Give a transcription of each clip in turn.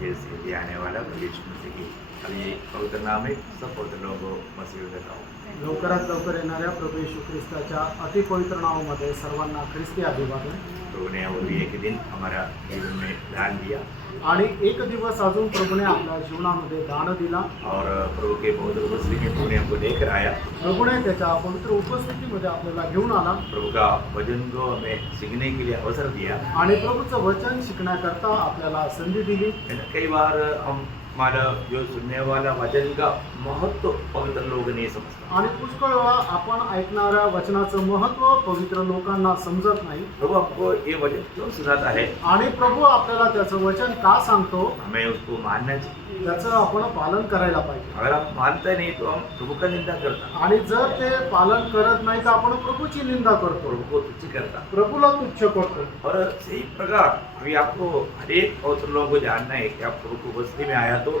जैसे भी आने वाला प्रवेश मसीह की अब ये पवित्र नाम है सब पवित्र लोगों को मसीह देता हूँ। लवकरात लवकर येणाऱ्या प्रभू येशू ख्रिस्ताच्या अतिपवित्र नावामध्ये सर्वांना ख्रिस्ती अभिवादन. प्रभु ने और भी एक दिन हमारा जीवन में ध्यान दिया आणि एक दिवस अजून प्रभूने आपल्या जीवनामध्ये दान दिला. और प्रभु के बहुत उपस्थिति में प्रभु ने हमको लेकर आया। प्रभूने त्याच्या पवित्र उपस्थितीमध्ये आपल्याला घेऊन आला प्रभु का वचन को हमें सीखने के लिए अवसर दिया। आणि प्रभूचं वचन शिकण्याकरता आपल्याला संधी दिली. कई बार हम हमारा जो सुनने वाला वचन का महत्व पवित्र लोग नहीं समझते। आणि पुष्कळ वेळा आपण ऐकणाऱ्या वचनाचं महत्त्व पवित्र लोकांना समजत नाही. प्रभु हमको ये वचन क्यों सुनाता है, आणि प्रभू आपल्याला त्याचं वचन का सांगतो हमें उसको मानना चाहिए। त्याचं आपण पालन करायला पाहिजे. अगर आप मानते नहीं तो हम प्रभु का निंदा करता, आणि जर ते पालन करत नाही तर आपण प्रभूची निंदा करतो, प्रभु को तुच्छ करता। प्रभूला तुच्छ करतो. और सही प्रकार अभी आपको हर एक पवित्र लोगों को जानना है कि आप प्रभु की उपस्थिति में आया तो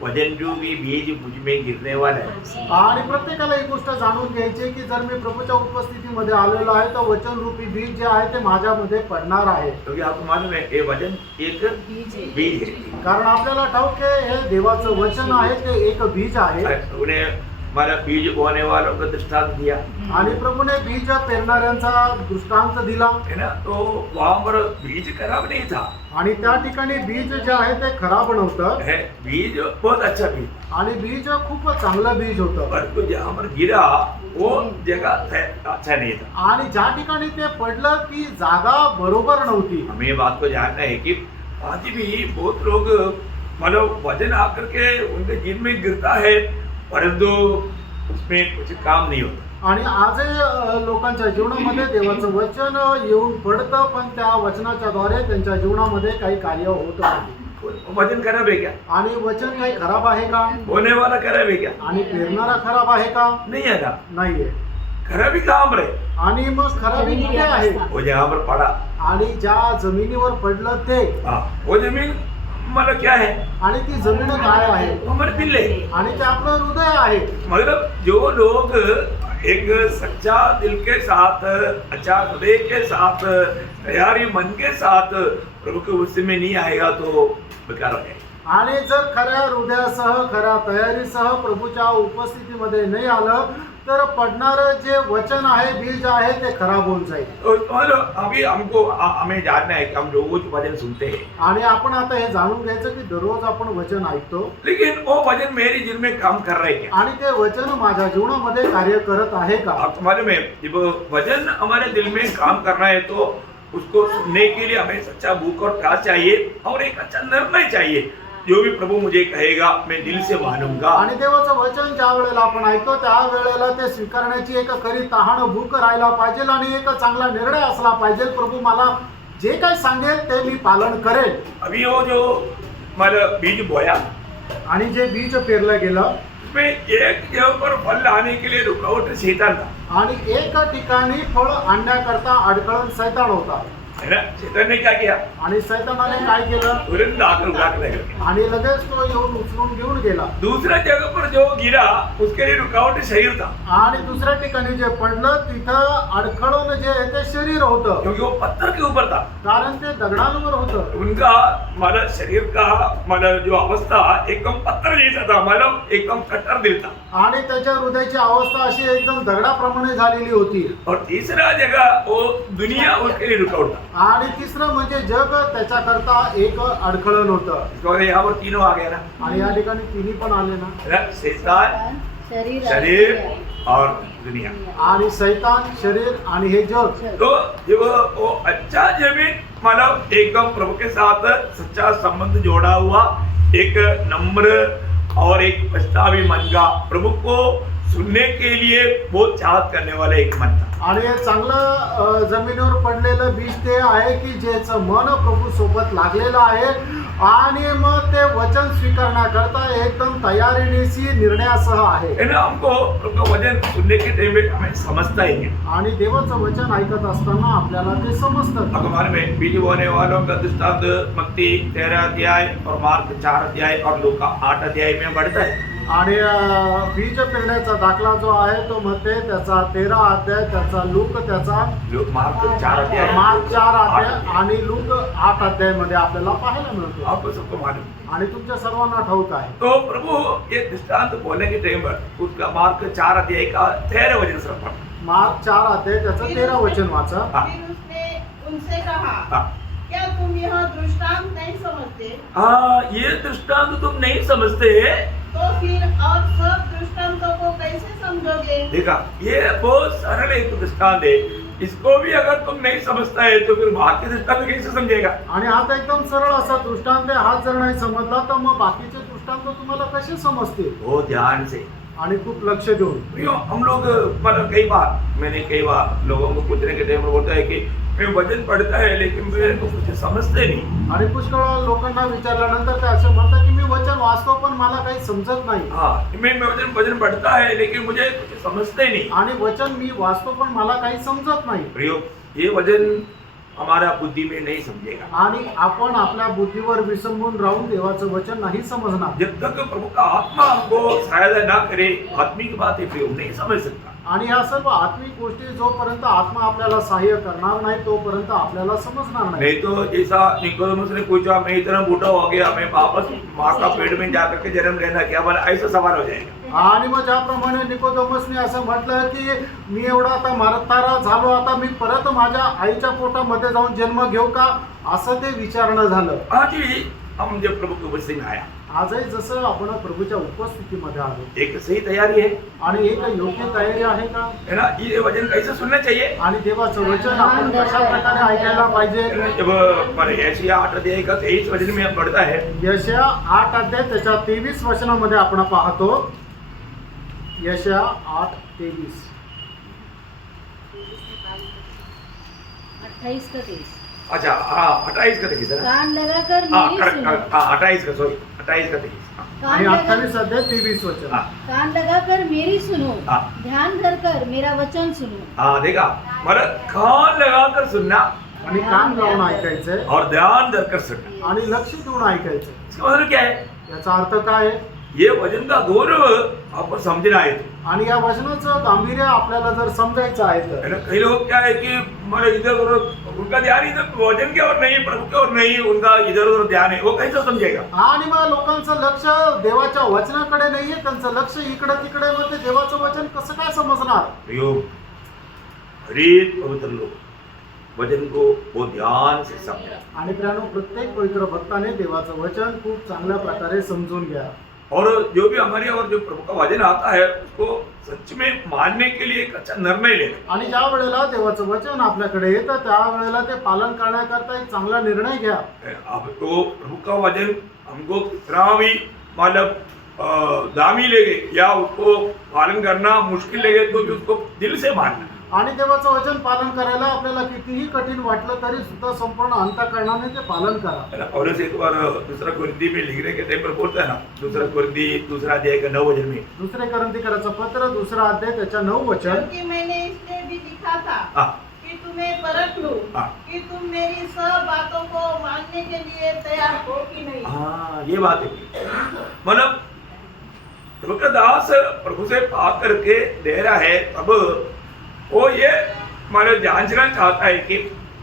वचन जो भी बीज मुझ में गिरने वाला है। आणि प्रत्येकाला ही गोष्ट जाणून घ्यायची आहे की जर मी प्रभूच्या उपस्थितीमध्ये आलेलो आहे तर वचन रूपी बीज जे आहे ते माझ्यामध्ये पडणार आहे. क्योंकि आपको मालूम है ये वचन एक बीज है। कारण आपल्याला ठाऊक आहे हे देवाचं वचन आहे ते एक बीज आहे. उन्हें हमारा बीज बोने वालों का दृष्टांत दिया आणि प्रभूने बीज पेरणाऱ्यांचा दृष्टांत दिला है ना। तो वहां पर बीज खराब नहीं था, आणि त्या ठिकाणी बीज जे आहे ते खराब नव्हतं है बीज बहुत अच्छा बीज, आणि बीज खूप चांगलं बीज होतं. परंतु जहाँ पर गिरा वो जगह अच्छा नहीं था। आणि ज्या ठिकाणी ते पडलं ती जागा बरोबर नव्हती. हमें ये बात को जानना है कि आज भी बहुत लोग मतलब वजन आकर के उनके जीवन में गिरता है परंतु उसमें कुछ काम नहीं होता। आणि आजही लोकांच्या जीवनामध्ये देवाचं वचन येऊन पडतं पण त्या वचनाच्या द्वारे त्यांच्या जीवनामध्ये काही कार्य होत नाही. वजन खराब है क्या? आणि वचन काही खराब आहे का? बोने वाला खराब है क्या? आणि पेरणारा खराब आहे का? नहीं है ना। नाहीये. खराबी कहाँ पर है? आणि मग खराबी कुठे आहे? वो जहाँ पर पड़ा, आणि ज्या जमिनीवर पडलं ते, वो जमीन मतलब क्या है? आणि ती जमीन काय आहे? हमारे दिल है, आणि ते आपलं हृदय आहे. मतलब जो लोग एक सच्चा दिल के साथ, अच्छा हृदय के साथ, तैयारी मन के साथ प्रभु के उससे में नहीं आएगा तो बेकार है। आणि जर खऱ्या हृदयासह खऱ्या तयारीसह प्रभूच्या उपस्थितीमध्ये नाही आलं तर पडणारं जे वचन आहे बीज आहे ते खराब होऊन जाईल. तो अभी हमको हमें जानना है कि हम रोज वचन सुनते हैं, आणि आपण आता हे जाणून घ्यायचं की दररोज आपण वचन ऐकतो, लेकिन वो वचन मेरे दिल में काम कर रहे हैं क्या? आणि ते वचन माझ्या जीवनामध्ये कार्य करत आहे का? आपको मालूम है जब वचन हमारे दिल में काम करना है तो उसको सुनने के लिए हमें सच्चा भूख और प्यास चाहिए और एक अच्छा निर्णय चाहिए। जो भी प्रभु मुझे कहेगा मैं दिल से मानूंगा। आणि देवाचं वचन ज्या वेळेला आपण ऐकतो त्या वेळेला ते स्वीकारण्याची एक खरी तहान भूक राहायला पाहिजे आणि एक चांगला निर्णय असला पाहिजे. प्रभू मला जे काही सांगेल ते मी पालन करेल. अभी वो जो मतलब बीज बोया आणि जे बीज पेरलं गेलं उसमें एक जगह पर फल लाने के लिए रुकावट शैतान था, आणि एक ठिकाणी फळ आणण्याकरता अडखळण सैतान होता. है ना। शैतान ने क्या किया? आणि सैतानाने काय केलं? तुरंत आकर उठाकर ले गया। आणि लगेच तो येऊन उचलून घेऊन गेला. दूसरा जगह पर जो गिरा उसके लिए रुकावट शरीर था, आणि दुसऱ्या ठिकाणी जे पडलं तिथं अडखळून जे आहे ते शरीर होतं, क्योंकि वो पत्थर के ऊपर था। कारण ते दगडांवर होतं. उनका मतलब शरीर का मतलब जो अवस्था एकदम पत्थर जैसा था, मतलब एकदम कट्टर दिल था। आणि त्याच्या हृदयाची अवस्था अशी एकदम दगडाप्रमाणे झालेली होती. और तीसरा जगह वो दुनिया उसके लिए रुकावट था। आणि तिसरं म्हणजे जग त्याच्याकरता एक अडखळण होतं. तो यहाँ पर तीनों आ गया ना, आणि या ठिकाणी तिन्ही पण आले ना, है ना? शैतान, शरीर और दुनिया। आणि शैतान, शरीर आणि हे जग. तो जब वो अच्छा जमीन मतलब एकदम प्रभु के साथ सच्चा संबंध जोड़ा हुआ एक नम्र और एक पछतावी मन का, प्रभु को सुनने के लिए बहुत चाहत करने वाला एक मन था. आणि हे चांगलं जमिनीवर पडलेलं बीज ते आहे की ज्याचं मन प्रभू सोबत लागलेलं आहे आणि मग ते वचन स्वीकारण्याकरता एकदम तयारीनिशी निर्णयासह आहे. है ना। हमको प्रभु का वचन सुनने के टाइम में हमें समझता ही नहीं। आणि देवाचं वचन ऐकत असताना आपल्याला ते समजतं. हमारे में बीज बोने वालों का दृष्टांत मत्ती 13 अध्याय और मार्क 4 अध्याय और लूका 8 अध्याय में बढ़ता है। आणि बीज पेरण्याचा दाखला जो आहे तो मते त्याचा 13 अध्याय, त्याचा लूक त्याचा मार्क 4 अध्याय, मार्क 4 अध्याय आणि लूक 8 अध्याय मध्ये आपल्याला पाहायला मिळतो. आपको सबको मालूम. आणि तुमच्या सर्वांना ठाऊक आहे. तो प्रभु ये दृष्टांत बोलने के टाइम पर उसका मार्क 4 अध्याय का 13 वचन से पढ़. मार्क 4 अध्याय त्याचं 13 वचन वाचा. फिर उसने उनसे कहा, हाँ. क्या तुम यह दृष्टांत नहीं समझते? हाँ, ये दृष्टांत तुम नहीं समझते. तो फिर और सब दृष्टांतों को कैसे समझोगे? देखा, ये बहुत सरल एक दृष्टांत है. इसको भी अगर तुम नहीं समझता है तो फिर बाकी दृष्टांत कैसे समझेगा. आणि हा तर एकदम सरळ असा दृष्टांत आहे. हा जर नाही समजला तर मग बाकीचे दृष्टांत तुम्हाला कसे समजतील. बहुत ध्यान से. आणि खूप लक्ष देऊन. क्यों हम लोग मतलब मैंने कई बार लोगों को पूछने के टाइम पर बोलता है कि मैं वचन पढ़ता है लेकिन मेरे को कुछ समझते नहीं. आणि पुष्कळ लोकांना विचारल्यानंतर ते असे म्हणतात की मी वचन वाचतो पण मला काही समजत नाही. हाँ, मैं वचन पढ़ता है लेकिन मुझे कुछ समझते नहीं. आणि वचन मी वाचतो पण मला काही समजत नाही. प्रियो, ये वचन हमारा बुद्धि में नहीं समझेगा. आणि आपण आपल्या बुद्धीवर विसंबून राहून देवाचं वचन नाही समजणार. जब तक प्रभु का आत्मा हमको सहायता ना करे आत्मिक बातें प्रियो नहीं समझ सकता. आणि ह्या सर्व आत्मिक गोष्टी जोपर्यंत आत्मा आपल्याला सहाय्य करणार नाही तोपर्यंत आपल्याला समजणार नाही. नहीं तो जैसा निकोदेमुस ने पूछा, मैं इतना बूढ़ा हो गया, मैं वापस माँ का पेट में जाकर के जन्म लेना क्या बना, ऐसा सवाल हो जाएगा. आणि मग ज्याप्रमाणे निकोदेमसने असं म्हटलं की मी एवढा आता म्हातारा झालो, आता मी परत माझ्या आईच्या पोटामध्ये जाऊन जन्म घेऊ का, असं ते विचारणं झालं. आज ही हम जब प्रभु की उपस्थिति में आया, आजही जसं आपण प्रभूच्या उपस्थितीमध्ये आलो एक सही तैयारी है. आणि एक योग्य तयारी आहे का, है ना. ये वचन कैसे सुनना चाहिए. आणि देवाचं वचन आपण कशा प्रकारे ऐकायला पाहिजे. जब यशायाह 8 अध्याय का 23 वचन में हम पढ़ता है, यशायाह 8 अध्याय त्याच्या 23 वचनामध्ये आपण पाहतो. यशायाह 8:23. 28 का 23. अच्छा हाँ 28 का 23 है ना. कान लगाकर हाँ मेरी करेक्ट सुनो. हाँ 28 का सॉरी 28 का 23. आणि कान लगा 28 अध्याय 23 वचन. हाँ कान लगाकर मेरी सुनो. हाँ. ध्यान धरकर मेरा वचन सुनो. हाँ देखा, मतलब कान लगाकर सुनना आणि कान लावून ऐकायचंय और ध्यान देकर सुनना. आणि लक्ष देऊन ऐकायचं. इसका मतलब क्या है. याचा अर्थ काय आहे. ये वचन का गौरव आपको समझना है. आणि या वचनाचं गांभीर्य आपल्याला जर समजायचं आहे है तर ना. कई लोग क्या है कि मतलब इधर उधर उनका ध्यान इधर वचन के और नहीं प्रभु के और नहीं, उनका इधर उधर ध्यान है, वो कैसे समझेगा. आणि मग लोकांचं लक्ष देवाच्या वचनाकडे नाहीये, त्यांचं लक्ष इकडे तिकडे, मग ते देवाचं वचन कसं काय समजणार. प्रयोग हरेक पवित्र लोग वचन को वो ध्यान से समझा. आणि प्रियानो, प्रत्येक पवित्र भक्ताने देवाचं वचन खूप चांगल्या प्रकारे समजून घ्या. और जो भी हमारे और जो प्रभु का वचन आता है उसको सच में मानने के लिए एक अच्छा निर्णय लेना. आणि ज्या वेळेला देवाचं वचन आपल्याकडे येतं त्या वेळेला ते पालन करण्याकरता एक चांगला निर्णय घ्या. अब तो प्रभु का वचन हमको कितना भी मतलब दामी लगे या उसको पालन करना मुश्किल लगे तो भी उसको दिल से मानना. आणि देवाचं वचन पालन करायला आपल्याला कितीही कठीण वाटलं तरी सुद्धा संपूर्ण अंतःकरणाने ते पालन करा. है ना. पौलुस एक बार दूसरा कुरिन्थी में लिखने के टाइम पर बोलता है ना, दूसरा कुरिन्थी दूसरा अध्याय का 9 वचन में, दुसरे करंथीकराचं पत्र 2 अध्याय त्याच्या 9 वचन. क्योंकि मैंने इसलिए भी लिखा था हाँ कि तुम्हें परख लूं हाँ कि तुम मेरी सब बातों को मानने के लिए तैयार हो कि नहीं. हाँ ये बात है. मतलब प्रभु का दास प्रभु से बात करके दे रहा है, तब वो ये मतलब जानना चाहता है कि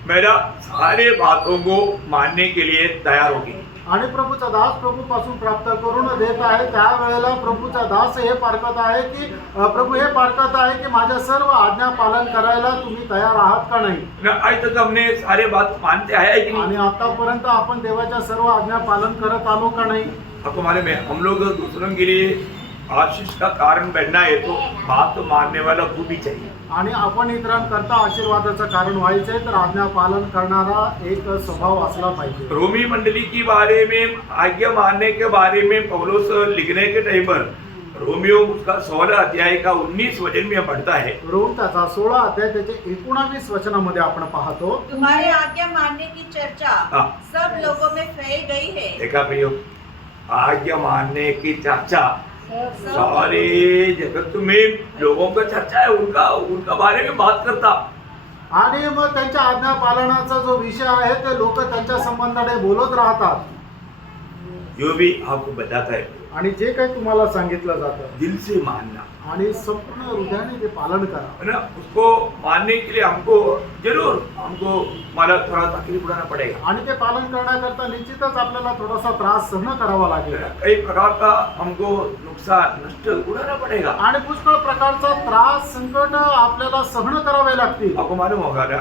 मेरा सारे बातों को मानने के लिए तैयार होगी. आणि प्रभूचा दास प्रभूपासून प्राप्त करून देत आहे. त्यावेळेला प्रभूचा दास हे पारखत आहे की प्रभू हे पारखत आहे की माझ्या सर्व आज्ञा पालन करायला तुम्ही तयार आहात का नाही. ना आज तक हमने सारे बात मानते आया है कि नहीं. आणि आतापर्यंत आपण देवाच्या सर्व आज्ञा पालन करत आलो का नाही. आपको मालूम है हम लोग दूसरों के लिए आशीष का कारण बनना है तो बात मानने वाला खूब ही चाहिए. आणि आपण इतरांकरता आशीर्वादाचं कारण व्हायचंय तर आज्ञा पालन करणारा एक स्वभाव असला पाहिजे. रोमी मंडली के बारे में आज्ञा मानने के बारे में पौलुस लिखने के टाइम पर रोमियो उसका 16 अध्याय का 19 वचन में पढ़ता है. रोम त्याचा 16 अध्याय त्याचे 19 वचनामध्ये आपण पाहतो. तुम्हारी आज्ञा मानने की चर्चा हाँ. सब लोगों में फैल गई है. देखा प्रियो, आज्ञा मानने की चर्चा सारे जगत में लोगों का चर्चा है, उनका बारे में बात करता. आणि मग त्यांच्या आज्ञा पालनाचा जो विषय आहे ते लोक त्यांच्या संबंधाने बोलत राहतात. जो भी आपको बताता है आणि जे काही तुम्हाला सांगितलं जातं दिल से मानना आणि संपूर्ण हृदयाने ते पालन करा. है ना. उसको मानने के लिए हमको जरूर मला थोड़ा तकलीफ उठाना पड़ेगा. आणि ते पालन करण्याकरता निश्चितच आपल्याला थोडासा त्रास सहन करावा लागेल कई प्रकार का हमको नुकसान नष्ट उठाना पड़ेगा. आणि पुष्कळ प्रकारचा त्रास संकट आपल्याला सहन करावे लागतील. आपको मालूम होगा ना,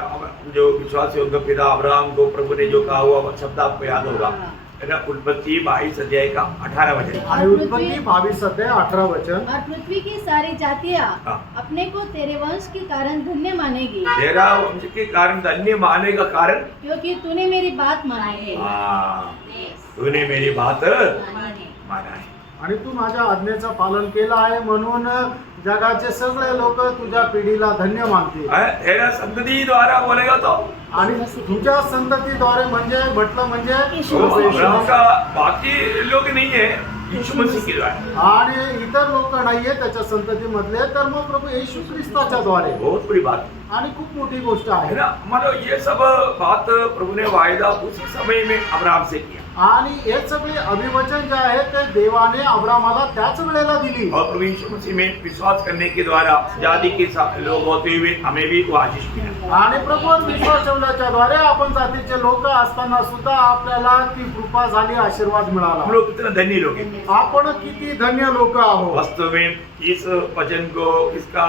जो विश्वास योग्य पिता अब्राहम को प्रभु ने जो कहा हुआ शब्द आपको याद होगा, है ना. उत्पत्ति 22 अध्याय का 18 वचन. आणि उत्पत्ति 22 अध्याय 18 वचन. और पृथ्वी की सारी जातियां हाँ. अपने को तेरे वंश के कारण धन्य मानेगी, तेरा वंश के कारण धन्य माने का कारण, क्योंकि तूने मेरी बात मानी है. हाँ, तूने मेरी बात माना है. आणि तू माझ्या आज्ञेचं पालन केलं आहे म्हणून जगाचे सगळे लोक तुझ्या पिढीला धन्य मानतील. तेरा संतति द्वारा बोलेगा तो आणि तुझ्या संततीद्वारे म्हणजे म्हटलं म्हणजे वो अब्राहम का बाकी लोग नहीं है, यीशु मसीह के द्वारा. आणि इतर लोक नाहीये त्याच्या संततीमधले, तर मग प्रभू येशू ख्रिस्ताच्या द्वारे. बहुत बड़ी बात आणि खूप मोठी गोष्ट है आहे. ना. मतलब ये सब बात प्रभु ने वायदा उसी समय में अब्राहम से किया. आणि हे सगळे अभिवचन जे आहे ते देवाने अब्रामाला त्याच वेळेला दिली. और प्रभु यीशु मसीह में विश्वास करने के द्वारा जाति के लोग होते हुए हमें भी वो आशीष मिला. आणि प्रभूवर विश्वास ठेवल्याच्या द्वारे आपण जातीचे लोक असताना सुद्धा आपल्याला ती कृपा झाली, आशीर्वाद हम मिळाला. लोग कितना धन्य लोग हैं. आपण किती धन्य लोक आहोत. वास्तव में इस वचन को, इसका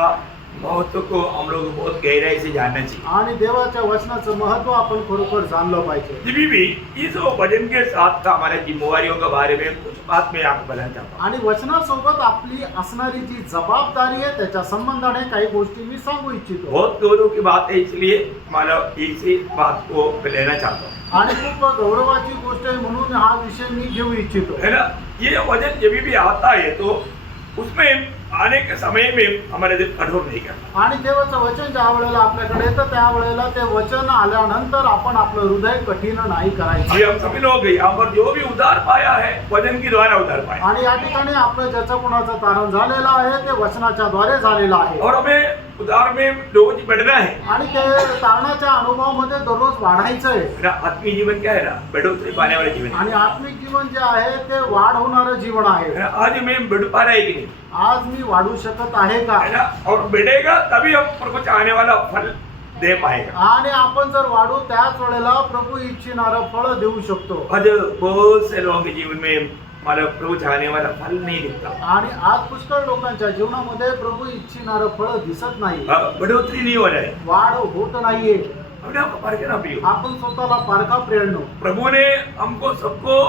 महत्व को हम लोग बहुत गहराई से जानना चाहिए. आणि देवाच्या वचनाचं महत्व आपण खरोखर जाणलं पाहिजे. जब भी इस वचन के साथ का हमारे जिम्मेवारियों के बारे में कुछ बात मैं आपको बताना चाहता हूँ. आणि वचनासोबत आपली असणारी जी जबाबदारी आहे त्याच्या संबंधाने काही गोष्टी मी सांगू इच्छितो. बहुत गौरव की बात है, इसलिए मतलब इसी बात को लेना चाहता हूँ. आणि खूप गौरवाची गोष्ट आहे म्हणून हा विषय मी घेऊ इच्छितो. है ना. ये वचन जब भी आता है तो उसमें आने के समय में हमारे दिल कठोर नहीं करना. आणि देवाचं वचन ज्या वेळेला आपल्याकडे येतं त्यावेळेला ते वचन आल्यानंतर आपण आपलं हृदय कठीण नाही करायचं. ये हम सभी लोग यहाँ पर जो भी उद्धार पाया है वचन के द्वारा उद्धार पाया. आणि या ठिकाणी आपलं ज्याचं कोणाचं तारण झालेलं आहे ते वचनाच्या द्वारे झालेलं आहे. और हमें उद्धार में रोज बढ़ना है. आणि ते तारणाच्या अनुभवामध्ये दररोज वाढायचं आहे. मेरा आत्मीय जीवन क्या है ना, बढ़ोतरी पाने वाला जीवन है. आणि आत्मिक जीवन जे आहे ते वाढ होणारं जीवन आहे. आज मैं बढ़ पा रहा है कि नहीं, आज मी वाढू शकत आहे का. है ना. और बढ़ेगा तभी हम प्रभु चाहने वाला फल दे पाएगा. आणि आपण जर वाढू त्याच वेळेला प्रभू इच्छिणारं फळ देऊ शकतो. आज बहुत से लोगों के जीवन में मतलब प्रभु चाहने वाला फल नहीं दिखता. आणि आज पुष्कळ लोकांच्या जीवनामध्ये प्रभू इच्छिणारं फळ दिसत नाही. बढ़ोतरी नहीं हो रहा है. वाढ होत नाहीये. हमने आपको परखना प्रियो. आपण स्वतःला पारखा प्रेरणो. प्रभु ने हमको सबको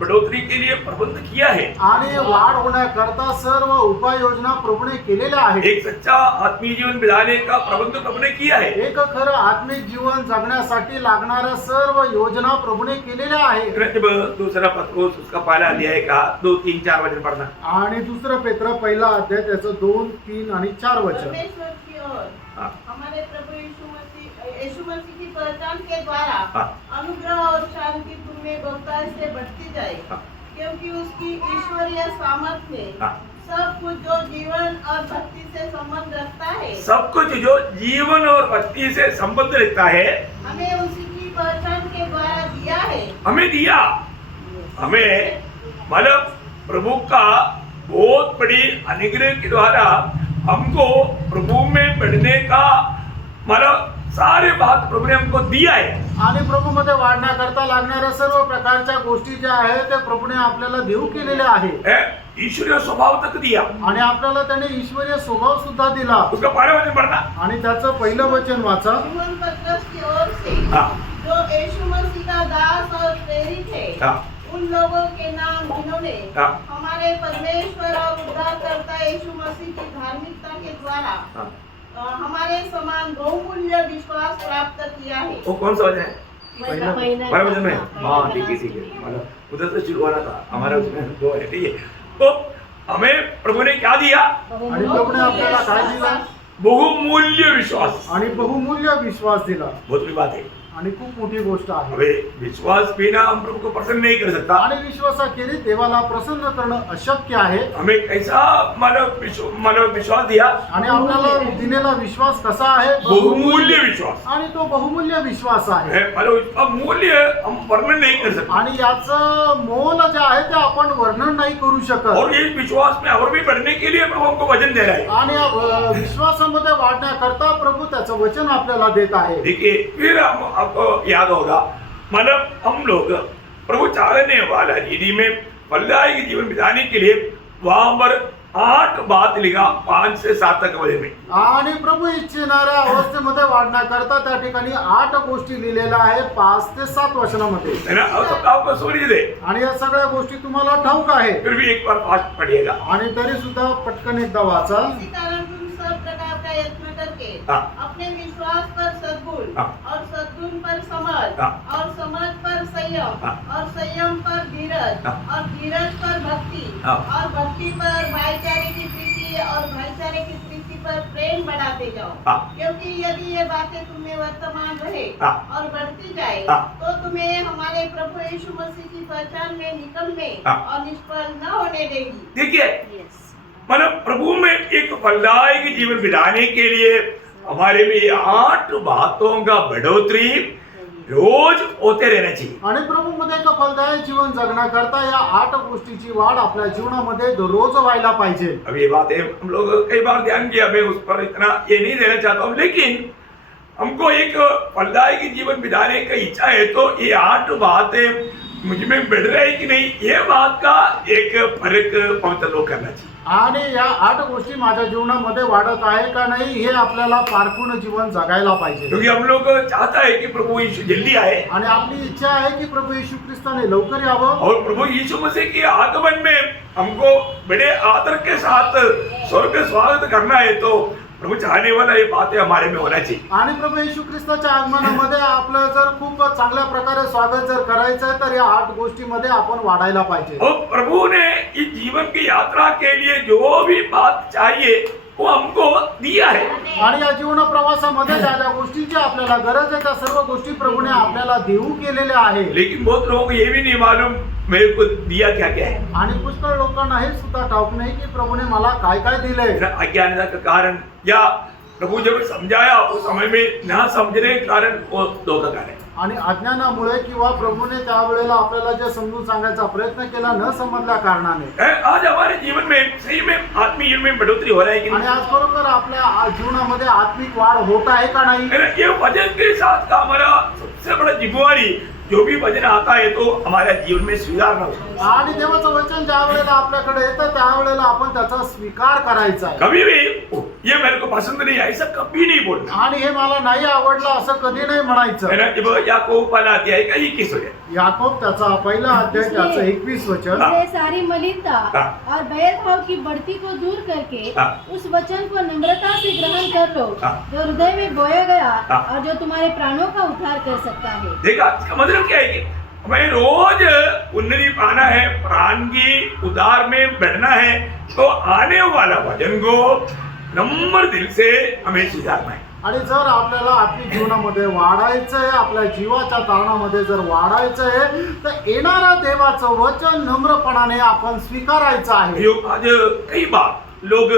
बढ़ोतरी के लिए प्रबंध किया है. आणि वाढ होण्याकरता सर्व उपाययोजना प्रभूने केलेल्या आहेत. एक सच्चा आत्मीय जीवन बिताने का प्रबंध प्रभु ने किया है. एक खरं आत्मिक जीवन जगण्यासाठी लागणाऱ्या सर्व योजना प्रभूने केलेल्या आहेत. जब दूसरा पत्रोस उसका पहला अध्याय का 2, 3, 4 वचन पढ़ना. आणि दुसरं पेत्र पहिला अध्याय त्याचं 2, 3 आणि 4 वचन. परमेश्वर की ओर हाँ. हमारे प्रभु यीशु मसीह की पहचान के द्वारा हाँ. अनुग्रह और शांति तुम्हें बहुतायत से बढ़ती जाए, हाँ. क्योंकि उसकी ईश्वरीय सामर्थ्य हाँ. सब कुछ जो जीवन और भक्ति से संबंध रखता है, सब कुछ जो जीवन और भक्ति से संबंध रखता है हमें उसी की पहचान के द्वारा दिया है. हमें दिया. हमें मतलब प्रभु का बहुत बड़ी अनुग्रह के द्वारा हमको प्रभु में बढ़ने का मतलब सारे बात प्रभु ने हमको दिया है. आणि प्रभूमध्ये वाढण्याकरता लागणाऱ्या सर्व प्रकारच्या गोष्टी ज्या आहेत त्या प्रभूने आपल्याला देऊ केलेल्या आहेत. ईश्वरीय स्वभाव तक दिया. आणि आपल्याला त्याने ईश्वरीय स्वभाव सुद्धा दिला. उसका पहला वचन पढ़ना. आणि त्याचं पहिलं वचन वाचा. जीवन पत्रस की ओर से हाँ. जो यीशु मसीह का दास और प्रेरित है, हाँ. उन लोगों के नाम जिन्होंने हाँ. हमारे परमेश्वर और उद्धारकर्ता यीशु मसीह की धार्मिकता के द्वारा हाँ. हमारे समान बहुमूल्य विश्वास प्राप्त किया है. वो कौन सा वचन है? पहिला पहला वचन में. हाँ ठीक है. मतलब उधर से शुरू होना था हमारा, उसमें 2 है. ठीक है. तो हमें प्रभु ने क्या दिया? आणि प्रभूने आपल्याला काय दिला? बहुमूल्य विश्वास. आणि बहुमूल्य विश्वास दिला. बहुत बड़ी बात है. आणि खूप मोठी गोष्ट आहे. अबे विश्वास बिना हम प्रभु को प्रसन्न नहीं कर सकता. आणि विश्वासाखेरी देवाला प्रसन्न करणं अशक्य आहे. हमें कैसा मानव विश्वास दिया. आणि आपल्याला दिलेला विश्वास कसा आहे? बहुमूल्य विश्वास. आणि तो बहुमूल्य विश्वास आहे. है मानव इसका मूल्य हम वर्णन नहीं कर सकते. आणि याचं मोल जे आहे ते आपण वर्णन नाही करू शकत. और ये विश्वास में और भी बढ़ने के लिए प्रभु हमको वचन दे रहा है. आणि या विश्वासामध्ये वाढण्याकरता प्रभु त्याचं वचन आपल्याला देत आहे. देखिए फिर हम आपको याद होगा मतलब हम लोग प्रभु चाहने वाला रीति में फलदायी जीवन बिताने के लिए वहां पर 8 बात लिखा 5 से 7 तक मध्ये में. आणि प्रभु इच्छिणाऱ्या अवस्थेमध्ये वाढण्याकरता त्या ठिकाणी 8 गोष्टी लिहिलेल्या आहे 5 ते 7 वचनामध्ये. है ना. और सब आपको सुनिए दे. आणि या सगळ्या गोष्टी तुम्हाला ठाऊक आहे. फिर भी एक बार फास्ट पढ़िएगा. आणि तरी सुद्धा पटकन एकदा वाचा. इसी कारण तुम सब प्रकार का यत्न करके हाँ. अपने विश्वास पर सद्गुण हाँ. और सद्गुण पर समझ हाँ. और समझ पर संयम हाँ. और संयम पर धीरज हाँ. और धीरज पर भक्ति हाँ. और भक्ति पर भाईचारे की प्रीति और भाईचारे की प्रीति पर प्रेम बढ़ाते जाओ. हाँ. क्योंकि यदि ये बातें तुम्हें वर्तमान रहे हाँ. और बढ़ती जाए हाँ. तो तुम्हें हमारे प्रभु यीशु मसीह की पहचान में निकलने हाँ. और निष्फल न होने देगी. देखिए Yes. मतलब प्रभु में एक फलदायी जीवन बिताने के लिए हमारे में ये 8 बातों का बढ़ोतरी रोज होते रहना चाहिए. आणि प्रभूमध्ये एक फलदायी जीवन जगण्याकरता या 8 गोष्टीची वाढ आपल्या जीवनामध्ये दररोज व्हायला पाहिजे. अब ये बातें हम लोग कई बार ध्यान किया, मैं उस पर इतना ये नहीं देना चाहता हूँ, लेकिन हमको एक फलदायी जीवन बिताने की इच्छा है तो ये 8 बातें मुझ में बढ़ रही कि नहीं, ये बात का एक फर्क पवित्र लोग करना चाहिए. आणि या 8 गोष्टी माझ्या जीवनामध्ये वाढत आहे का नाही हे आपल्याला पारखून जीवन जगायला पाहिजे. क्योंकि हम लोग चाहता है कि प्रभु यीशु जल्दी आए आणि आपली इच्छा आहे की प्रभू येशू ख्रिस्ताने लवकर यावं. और प्रभु यीशु मसीह के आगमन में हमको बड़े आदर के साथ स्वर्ग स्वागत करना है तो प्रभु चाहने वाला ये बातें हमारे में होना चाहिए. आणि प्रभू येशू ख्रिस्ताच्या आगमनामध्ये आपलं जर खूप चांगल्या प्रकारे स्वागत जर करायचं आहे तर या 8 गोष्टीमध्ये आपण वाढायला पाहिजे. और प्रभु ने इस जीवन की यात्रा के लिए जो भी बात चाहिए वो हमको दिया है. आणि या जीवन प्रवासामध्ये ज्या ज्या गोष्टींची आपल्याला गरज आहे त्या सर्व गोष्टी प्रभूने आपल्याला देऊ केलेल्या आहे. लेकिन बहुत लोगों को ये भी नहीं मालूम मेरे को दिया क्या क्या है. आणि पुष्कळ लोकांना हे सुद्धा ठाऊक नाही की प्रभूने मला काय काय दिलंय. मेरा अज्ञानता का कारण या प्रभु जब समझाया उस समय में ना समझने के कारण वो धोखा का है. आणि अज्ञानामुळे किंवा प्रभूने त्यावेळेला आपल्याला जे समजून सांगायचा प्रयत्न केला न समजल्या कारणाने आज हमारे जीवन में सही में आत्मीय जीवन में बढ़ोतरी हो रहा है कि आणि आज खरोखर आपल्या जीवनामध्ये आत्मिक वाढ होत आहे का नाही. नहीं. ये वजन के साथ का हमारा सबसे बड़ा जिम्मेवारी जो भी वजन आता है तो हमारे जीवन में स्वीकारना होता. आणि देवाचं वचन ज्या वेळेला आपल्याकडे येतं त्यावेळेला आपण त्याचा स्वीकार करायचा आहे. कभी भी ये मेरे को पसंद नहीं ऐसा कभी नहीं बोलना. आणि हे मला नाही आवडलं असं कधी नाही म्हणायचं. है ना. जब याकूब पहला अध्याय का 21 हो जाए. याकोब त्याचा पहिला अध्याय त्याचं 21 वचन. इसलिए सारी मलिनता हाँ. और भेदभाव की बढ़ती को दूर करके हाँ. उस वचन को नम्रता से ग्रहण कर लो हाँ. जो हृदय में बोया गया हाँ. और जो तुम्हारे प्राणों का उद्धार कर सकता है. देखा इसका मतलब क्या है कि हमें रोज उन्नति पाना है, प्राण की उदार में बढ़ना है तो आने वाला वचन को नम्र दिल से हमें स्वीकारना है. आणि जर आपल्याला आत्मिक जीवनामध्ये वाढायचं आहे आपल्या जीवाच्या तारणामध्ये जर वाढायचं आहे तर येणारा देवाचं वचन नम्रपणाने आपण स्वीकारायचं आहे. यो आज कई बार लोग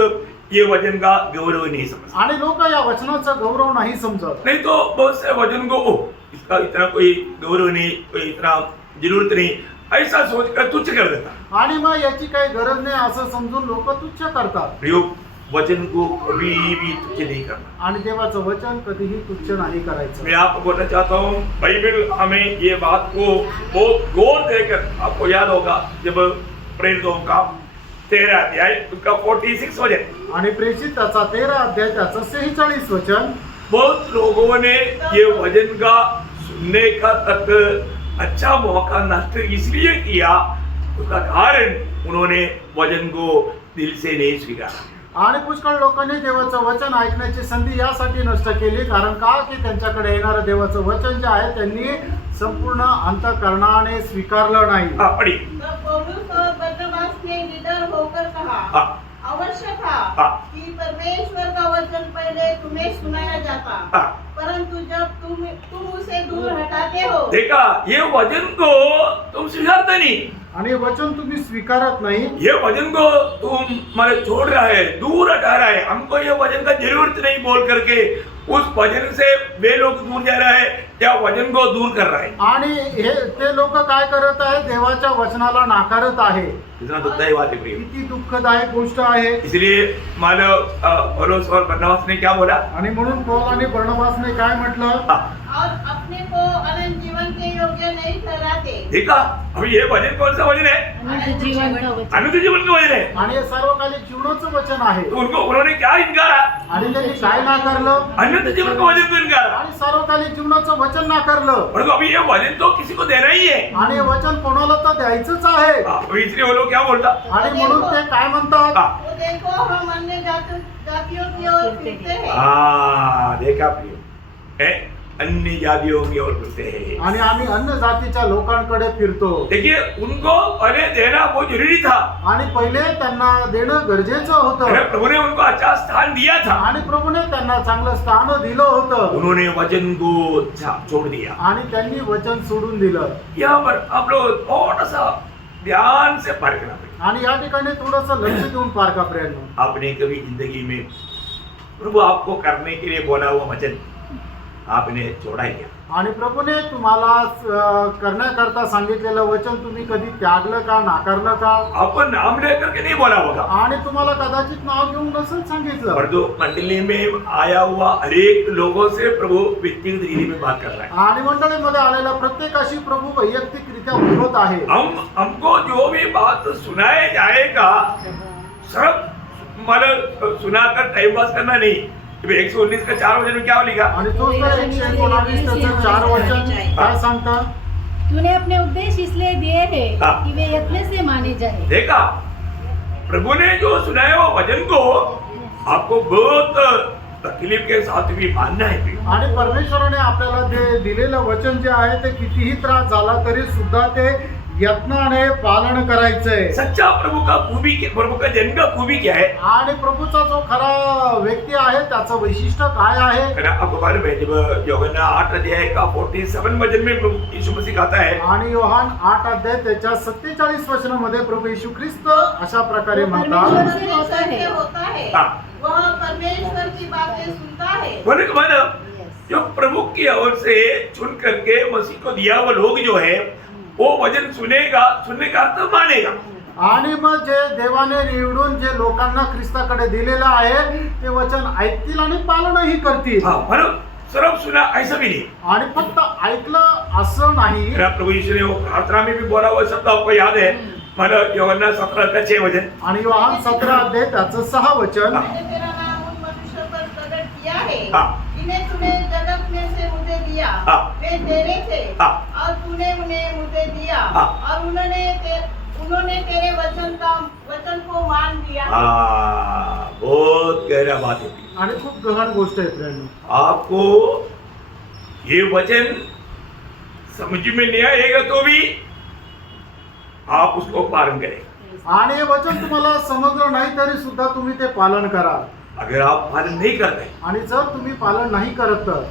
ये वचन का गौरव नहीं समझते. आणि लोक या वचनाचा गौरव नाही समजत. नहीं तो बहुत से वचन को इसका इतना कोई गौरव नहीं, कोई इतना जरूरत नहीं, ऐसा सोचकर तुच्छ कर देता. आणि मग याची काही गरज नाही असं समजून लोक तुच्छ करतात. प्रियो वचन को कभी भी तुच्छ नहीं करना. आणि देवाचं वचन कधीही तुच्छ नाही करायचं. मैं आपको बोलना चाहता हूँ बाइबल हमें ये बात को बहुत गौर देकर, आपको याद होगा जब प्रेरितों का 13 अध्याय उसका 46 वचन आणि प्रेषित त्याचा 13 अध्याय त्याचं 46 वचन. बहुत लोगों ने ये वचन का सुनने का तक अच्छा मौका नष्ट इसलिए किया, उसका कारण उन्होंने वचन को दिल से नहीं स्वीकारा. आणि पुष्कळ लोकांनी देवाचं वचन ऐकण्याची संधी यासाठी नष्ट केली कारण का की त्यांच्याकडे येणारं देवाचं वचन जे आहे त्यांनी संपूर्ण अंतःकरणाने स्वीकारलं नाही. हाँ, पढ़िए. तब पौलुस और बरनबास ने निडर होकर कहा, हाँ. अवश्य था हाँ. कि परमेश्वर का वचन पहले तुम्हें सुनाया जाता, हाँ, परंतु जब तुम उसे दूर हटाते हो, देखा ये वचन को तुम स्वीकारते नहीं, आणि वचन तुम्ही स्वीकारत नाही, ये वचन को तुम मारे छोड़ रहा है, दूर हटा रहा है, हमको ये वचन का जरूरत नहीं बोल करके उस वचन से वे लोग दूर जा रहा है, त्या वचन को दूर कर रहा है. आणि हे ते लोक काय करत आहे, देवाच्या वचनाला नाकारत आहे. कितना दुखदायी बात है प्रिय. किती दुःखदायक गोष्ट आहे. इसलिए मानव पौलुस और बरनबास ने क्या बोला? आणि म्हणून पौल आणि बर्नबासने काय म्हटलं, हाँ, और अपने को अनंत जीवन के योग्य नहीं ठहराते. देखा अभी ये वचन कौन सा वचन है? अनंत जीवन का वचन. अनंत जीवन का वचन है. आणि हे सार्वकालिक जीवनाचं वचन आहे. तो उन्होंने क्या इनकारा? आणि त्यांनी काय नाकारलं, अनंत जीवन का वचन को इनकारा. आणि सार्वकालिक जीवनाचं वचन नाकारलं. परंतु अभी ये वचन तो किसी को देना ही है. आणि हे वचन कोणाला तर द्यायचंच आहे. हाँ, अभी इसलिए वो लोग क्या बोलता? आणि म्हणून ते काय म्हणतात, हाँ, वो देखो हम अन्य जातियों की ओर फिरते हैं. हाँ, देखा प्रिय, है अन्य जातियों की ओर फिरते हैं. आणि आम्ही अन्य जातीच्या लोकांकडे फिरतो. देखिए उनको पहले देना बहुत जरूरी था. आणि पहिले त्यांना देणं गरजेचं होतं. अरे प्रभु ने उनको अच्छा स्थान दिया था. आणि प्रभूने त्यांना चांगलं स्थान दिलं होतं. उन्होंने वचन को छोड़ दिया. आणि त्यांनी वचन सोडून दिलं. यहाँ पर आप लोग थोड़ा सा ध्यान से परखना पड़ेगा. आणि या ठिकाणी थोडंसं लक्ष देऊन पारखा प्रयत्न. आपने कभी जिंदगी में प्रभु आपको करने के लिए बोला हुआ वचन आपने छोड़ा ही क्या? आणि प्रभूने तुम्हाला करण्याकरता सांगितलेलं वचन तुम्ही कधी त्यागलं का, नाकारलं का? आपको नाम लेकर के नहीं बोला होगा, आणि तुम्हाला कदाचित नाव घेऊन नसेल सांगितलं. पर जो मंडली में आया हुआ हर एक लोगों से प्रभु व्यक्तिगत रीति में बात कर रहा है. आणि मंडळीमध्ये आलेल्या प्रत्येकाशी प्रभू वैयक्तिकरित्या बोलत आहे. हमको जो भी बात सुनाया जाएगा सब मतलब सुनाकर टाइम पास करना नहीं. 119 का 4 वचन में क्या लिखा? आणि तो तर 119 त्याचं 4 वचन काय सांगता, तूने अपने उपदेश इसलिए दिए हैं हाँ. कि वे यत्न से माने जाए. देखा प्रभु ने जो सुनाया वो वचन को आपको बहुत तकलीफ के साथ भी मानना है प्रिय. आणि परमेश्वराने आपल्याला ते दिलेलं वचन जे आहे ते कितीही त्रास झाला तरी सुद्धा ते यत्नाने पालन करायचंय. सच्चा प्रभु का जन का खूबी क्या है? आणि प्रभूचा जो खरा व्यक्ती आहे त्याचं वैशिष्ट्य काय आहे. आपको मालूम है जब यूहन्ना 8 अध्याय का 47 वचन में प्रभु यीशु मसीह कहता है, आणि योहान 8 अध्याय त्याच्या 47 वचनामध्ये प्रभू येशू ख्रिस्त अशा प्रकारे म्हणतात, परमेश्वर से होता परमेश्वर से है. होता है, हाँ, वह परमेश्वर की बातें सुनता है. बोले कि मानो जो प्रभु की ओर से चुन करके मसीह को दिया हुआ लोग जो है वो वचन सुनेगा, सुनने का अर्थ मानेगा. आणि मग जे देवाने निवडून जे लोकांना ख्रिस्ताकडे दिलेलं आहे ते वचन ऐकतील आणि पालनही करतील. हाँ, मतलब सिर्फ सुना ऐसा भी नहीं. आणि फक्त ऐकलं असं नाही. मेरा प्रभु यीशु ने वो प्रार्थना में भी बोला हुआ शब्द आपको याद है, मतलब यूहन्ना 17 का 6 वचन. आणि योहान 17 अध्याय त्याचं 6 वचन, मैंने तेरा नाम उन मनुष्यों पर प्रकट किया है हाँ. जिन्हें तूने जगत में से मुझे दिया. हाँ. वे तेरे थे हाँ. और तूने उन्हें मुझे दिया. हाँ. और उन्होंने तेरे वचन को मान लिया. हाँ, बहुत गहरा बात है. आणि खूप गहन गोष्ट आहे फ्रेंड. आपको ये वचन समझ में नहीं आएगा तो भी आप उसको पालन करें. आणि हे वचन तुम्हाला समजलं नाही तरी सुद्धा तुम्ही ते पालन करा. अगर आप पालन नहीं करते आणि जर तुम्ही पालन नाही करत तर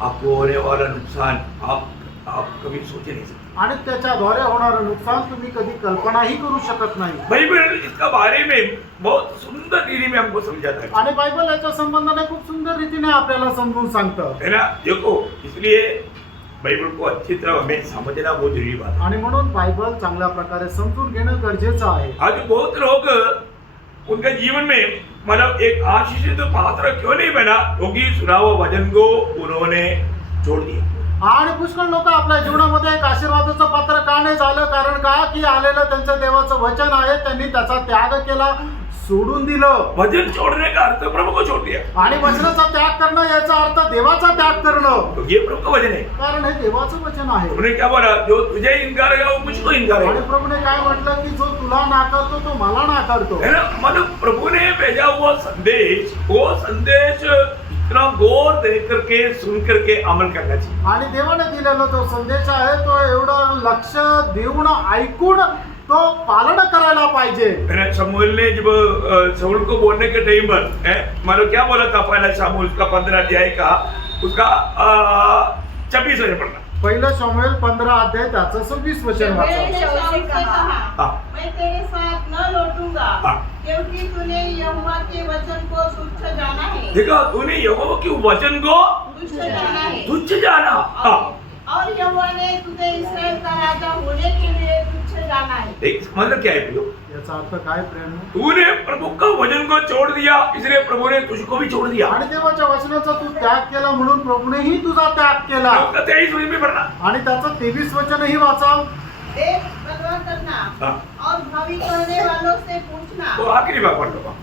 आपको होने वाला नुकसान आप कभी सोचे नहीं सकते. आणि त्याच्याद्वारे होणारं नुकसान तुम्ही कधी कल्पनाही करू शकत नाही. बाइबल इसका बारे में बहुत सुंदर रीति में हमको समझाता है. आणि बायबल याच्या संबंधाने खूप सुंदर रीतीने आपल्याला समजून सांगतं. है ना? देखो इसलिए बाइबल को अच्छी तरह हमें समझना बहुत जरूरी बात है. आणि म्हणून बायबल चांगल्या प्रकारे समजून घेणं गरजेचं आहे. आज बहुत लोग उनके जीवन में मतलब एक आशीषित पात्र क्यों नहीं बना, क्योंकि सुना हुआ वचन को उन्होंने छोड़ दिया. आणि पुष्कळ लोक आपल्या जीवनामध्ये एक आशीर्वादाचं पात्र का नाही झालं, कारण का की आलेलं त्यांचं देवाचं वचन आहे त्यांनी त्याचा त्याग केला, सोडून दिलं. वचन छोड़ने का अर्थ प्रभु को छोड़ दिया. आणि वचनाचा त्याग करणं याचा अर्थ देवाचा त्याग करणं, तो ये प्रभु का वचन है. कारण हे देवाचं वचन आहे. उन्होंने क्या बोला, जो तुझे इनकार करेगा वो मुझको इनकार आणि करेगा. प्रभूने काय म्हटलं की जो तुला नाकारतो तो मला नाकारतो. है ना? मतलब प्रभु ने भेजा हुआ संदेश, वो संदेश इतना गौर दे करके सुन करके अमल करना चाहिए. आणि देवाने दिलेला जो संदेश आहे तो एवढा लक्ष देऊन ऐकून तो पालन करायला पाहिजे. मैंने शमूएल ने जब शाऊल को बोलने के टाइम पर मानो क्या बोला था पहला शामूल का 15 अध्याय का उसका 26 वचन पढ़ना. पहिलं शमूएल 15 अध्याय त्याचं 26 वचन वाचा. मैंने शाऊल से कहा हाँ. मैं तेरे साथ न लौटूंगा हाँ. क्योंकि तूने यहोवा के वचन को तुच्छ जाना है. देखा तूने यहोवा के वचन को तुच्छ जाना है तुच्छ जाना. हाँ. और यहोवा ने तुझे इस्राएल का राजा होने के लिए तुच्छ जाना है. एक मतलब क्या है प्रियो? याचा अर्थ काय प्रेम? तूने प्रभु का वचन को छोड़ दिया इसलिए प्रभु ने तुझको भी छोड़ दिया. आणि देवाच्या वचनाचा तू त्याग केला म्हणून प्रभूनेही तुझा त्याग केला. उसका 23 वचन भी पढ़ना. आणि त्याचं 23 वचनही वाचा. देख बलवा करना हाँ. और भावी कहने वालों से पूछना. तो आखिरी बात पढ़ लो.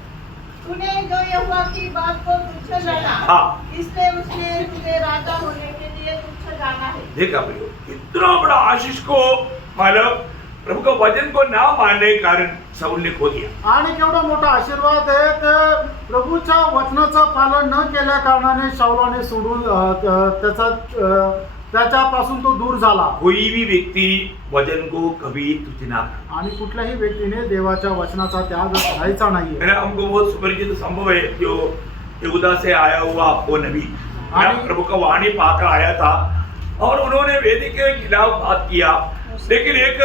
तूने जो यहोवा की बात को तुच्छ जाना हाँ. इसलिए उसने तुझे राजा होने के लिए तुच्छ जाना है. देखा प्रियो इतना बड़ा आशीष को मतलब प्रभु का वचन को ना मानने के कारण शाऊल ने खो दिया. आणि केवढा मोठा आशीर्वाद आहे ते प्रभूच्या वचनाचं पालन न केल्या कारणाने शाऊलाने सोडून त्याच्यापासून तो दूर झाला. कोई भी व्यक्ति वचन को कभी तुच्छ ना करे. आणि कुठल्याही व्यक्तीने देवाच्या वचनाचा त्याग करायचा नाहीये. मेरा हमको बहुत सुपरिचित संभव है जो यहूदा से आया हुआ वो नबी प्रभु का वाणी पाकर आया था और उन्होंने वेदी के खिलाफ बात किया लेकिन एक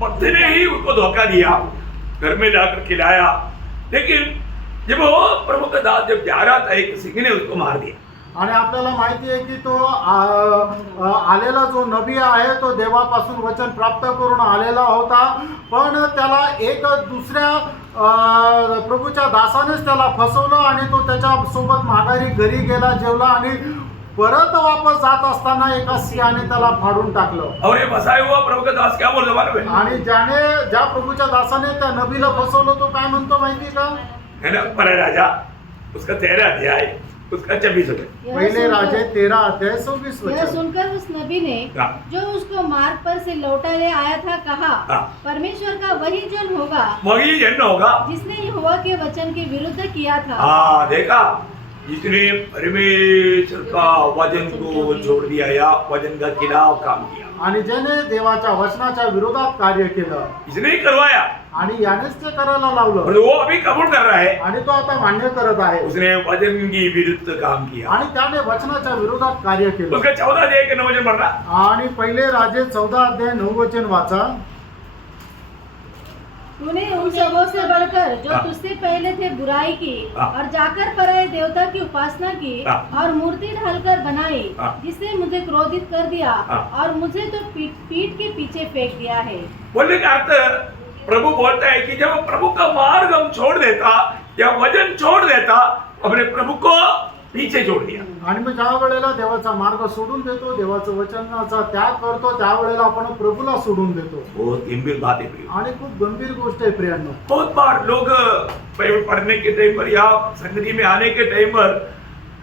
भक्त ने ही उसको धोखा दिया घर में जाकर खिलाया लेकिन जब वो प्रभु का दास जब जा रहा था एक सिंह ने उसको मार दिया. आणि आपल्याला माहिती आहे की तो आलेला जो नबी आहे तो देवापासून वचन प्राप्त करून आलेला होता पण त्याला एक दुसऱ्या प्रभूच्या दासानेच त्याला फसवलं आणि तो त्याच्या सोबत माघारी घरी गेला जेवला आणि परत वापस जात असताना एका सिंहाने त्याला फाडून टाकलं. और ये फसाया हुआ प्रभु का दास क्या बोल रहा है? आणि ज्या प्रभूच्या दासाने त्या नबीला फसवलं तो काय म्हणतो माहिती का? है ना पर राजा उसका 13 अध्याय उसका 26 वचन. पहिले राजे 13 अध्याय 26 यह वचन. सुनकर उस नबी ने हाँ. जो उसको मार्ग पर से लौटाने आया था कहा हाँ. परमेश्वर का वही जन होगा वही जन्म होगा. जिसने यहोवा के वचन के विरुद्ध किया था. हाँ देखा जिसने परमेश्वर का वचन को छोड़ दिया या वचन का खिलाफ काम किया आणि ज्याने देवाच्या वचनाच्या विरोधात कार्य केलं इसने ही करवाया आणि यानेच ते करायला और लावलं वो अभी कबूल कर रहा है. आणि तो आता मान्य करत आहे उसने वचन की विरुद्ध काम किया. आणि त्याने वचनाच्या विरोधात कार्य केलं. उसका 14 अध्याय के 9 वचन पढ़ना. आणि पहिले राजे 14 अध्याय 9 वचन वाचा. तूने उन सबों से बढ़कर जो हाँ. तुझसे पहले थे बुराई की हाँ. और जाकर पराये देवता की उपासना की हाँ. और मूर्ति ढालकर बनाई हाँ. जिसने मुझे क्रोधित कर दिया हाँ. और मुझे तो पीठ के पीछे फेंक दिया है. बोलने का अर्थ प्रभु बोलता है कि जब प्रभु का मार्ग हम छोड़ देता या वचन छोड़ देता अपने प्रभु को पीछे छोड़ दिया. आणि मग ज्या वेळेला देवाचा मार्ग सोडून देतो देवाचं वचनाचा त्याग करतो त्यावेळेला आपण प्रभूला सोडून देतो. बहुत गंभीर बात है प्रिय. आणि खूप गंभीर गोष्ट आहे प्रियांनो. बहुत बार लोग बाइबल पढ़ने के टाइम पर या संगति में आने के टाइम पर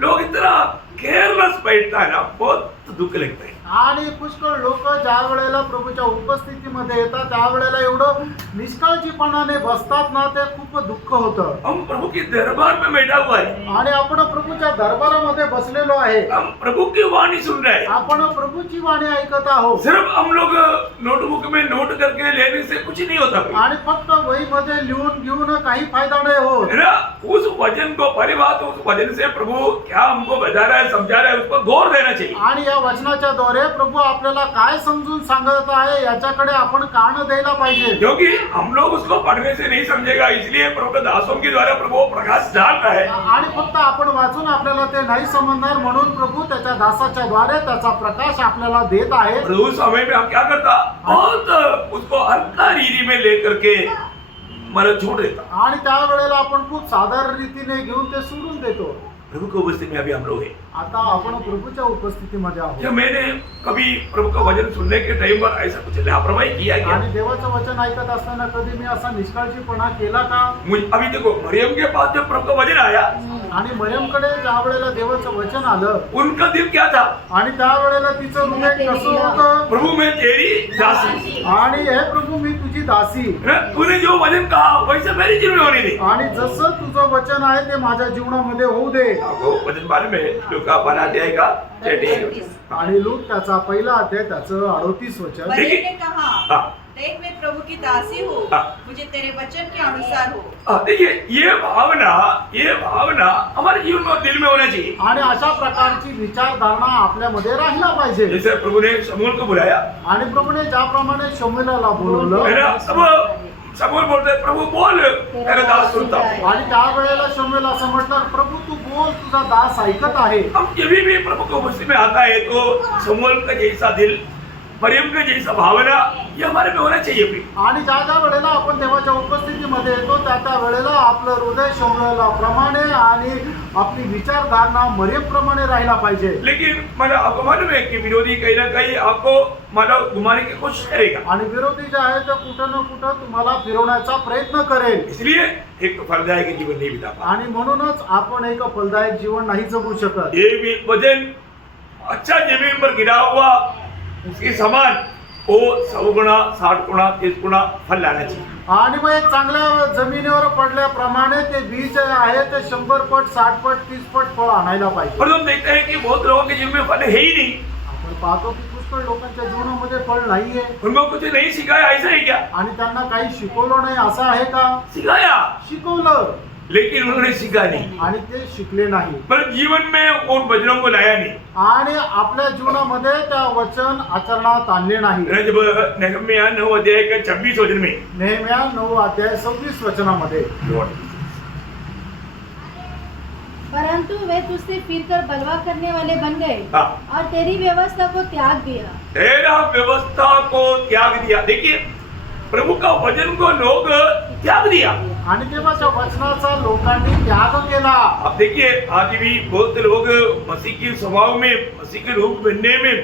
लोग इतना केयरलेस बैठता है ना बहुत दुख लगता है. आणि पुष्कळ लोक ज्या वेळेला प्रभूच्या उपस्थितीमध्ये येतात त्यावेळेला एवढं निष्काळजीपणाने बसतात ना ते खूप दुःख होतं. हम प्रभु के दरबार में बैठा हुआ है. आणि आपण प्रभूच्या दरबारामध्ये बसलेलो आहे. हम प्रभु की वाणी सुन रहे हैं. आपण प्रभूची वाणी ऐकत आहोत. सिर्फ हम लोग नोटबुक में नोट करके लेने से कुछ नहीं होता प्रिय. आणि फक्त वहीमध्ये लिहून घेऊन काही फायदा नाही होत. है ना उस वचन को पहली बात उस वचन से प्रभु क्या हमको बता रहा है समझा रहा है उसको गौर देना चाहिए. आणि या वचनाच्या द्वारे प्रभू आपल्याला काय समजून सांगत आहे याच्याकडे आपण कान द्यायला पाहिजे. क्योंकि हम लोग उसको पढ़ने से नहीं समझेगा इसलिए प्रभु के दासों के द्वारा प्रभु प्रकाश डाल रहा है. आणि फक्त आपण वाचून आपल्याला ते नाही समजणार म्हणून प्रभू त्याच्या दासाच्या द्वारे त्याचा प्रकाश आपल्याला देत आहे. और उस समय में हम क्या करता बहुत उसको हल्का रीति में लेकर के मतलब छोड़ देता. आणि त्या वेळेला आपण खूप साधारण रीतीने घेऊन ते सोडून देतो. प्रभु की उपस्थिति में अभी हम लोग हैं. आता आपण प्रभूच्या उपस्थितीमध्ये आहोत. क्या मैंने कभी प्रभु का वचन सुनने के टाइम पर ऐसा कुछ लापरवाही किया क्या? आणि देवाचं वचन ऐकत असताना कधी मी असा निष्काळजीपणा केला का? अभी देखो मरियम के पास जब प्रभु का वचन आया आणि मरियमकडे ज्या वेळेला देवाचं वचन आलं उनका दिल क्या था? आणि त्या वेळेला तिचं हृदय कसं होतं? प्रभु मैं तेरी दासी. आणि हे प्रभू मी तुझी दासी. तूने जो वचन कहा वैसे मेरी जीवन होने दे. आणि जसं तुझं वचन आहे ते माझ्या जीवनामध्ये होऊ दे. आपको वचन बारे में लूका 12 अध्याय का 38 आणि लूक त्याचा पहिला अध्याय त्याचं 38 वचन. मरियम ने कहा हाँ. देख मैं प्रभु की दासी हूँ, हाँ। मुझे तेरे वचन के अनुसार हो। देखिए ये भावना हमारे जीवन में दिल में होना चाहिए। आणि अशा प्रकारची विचारधारणा आपल्यामध्ये राहिला पाहिजे. जैसे प्रभु ने शमूएल को बुलाया आणि प्रभूने ज्याप्रमाणे शमूएलाला है बोलवलं ना, अब शमूएल बोलते हैं, प्रभु बोल तेरा दास सुनता हूं। आणि त्यावेळेला शमूएल असं म्हटलं, प्रभू तू बोल, तुझा दास ऐकत आहे. हम जब भी प्रभु को मुझ में आता है तो शमूएल का जैसा दिल, मरियम का जैसा भावना ये हमारे में होना चाहिए भी। आणि ज्या ज्या वेळेला आपण देवाच्या उपस्थितीमध्ये येतो त्या त्या वेळेला आपलं हृदय शमूएला प्रमाणे आणि आपली विचारधारणा मरियम प्रमाणे राहिला पाहिजे. लेकिन मतलब आपको मालूम है कि विरोधी कहीं ना कहीं आपको मतलब घुमाने की कोशिश करेगा, आणि विरोधी जे आहे ते कुठं ना कुठं तुम्हाला फिरवण्याचा प्रयत्न करेल. इसलिए एक फलदायक जीवन नहीं बिता पाते। आणि म्हणूनच आपण एक फलदायक जीवन नाही जगू शकत. ये भी वजन अच्छा जमीन पर गिरा हुआ उसके समान वो 100 गुना 60 गुना 30 गुना फल लाना चाहिए। आणि मग एक चांगल्या जमिनीवर पडल्याप्रमाणे ते बीज आहे ते 100 पट 60 पट 30 पट फळ आणायला पाहिजे. और हम देखते हैं कि बहुत लोगों के जीवन में फल है ही नहीं, आपण पाहतो की पुष्कळ लोकांच्या जीवनामध्ये फळ नाहीये उनको कुछ नहीं सिखाया, ऐसा है क्या? आणि त्यांना काही शिकवलं नाही असं आहे का? सिखाया शिकवलं लेकिन उन्होंने सीखा नहीं, आणि ते शिकले नाही मतलब जीवन में उन वचनों को लाया नहीं। आणि आपल्या जीवनामध्ये त्या वचन आचरणात आणले नाही. जब नहम्याह 9 अध्याय के 26 वचन में नेहम्या 9 अध्याय 26 वचनामध्ये परंतु वे तुझसे फिरकर बलवा करने वाले बन गए हाँ। और तेरी व्यवस्था को त्याग दिया। तेरा व्यवस्था को त्याग दिया। देखिए प्रभु का वचन को लोग त्याग दिया। आणि देवाच्या वचनाचा लोकांनी त्याग केला. अब देखिए आज भी बहुत लोग मसीह के स्वभाव में, मसीह के रूप बनने में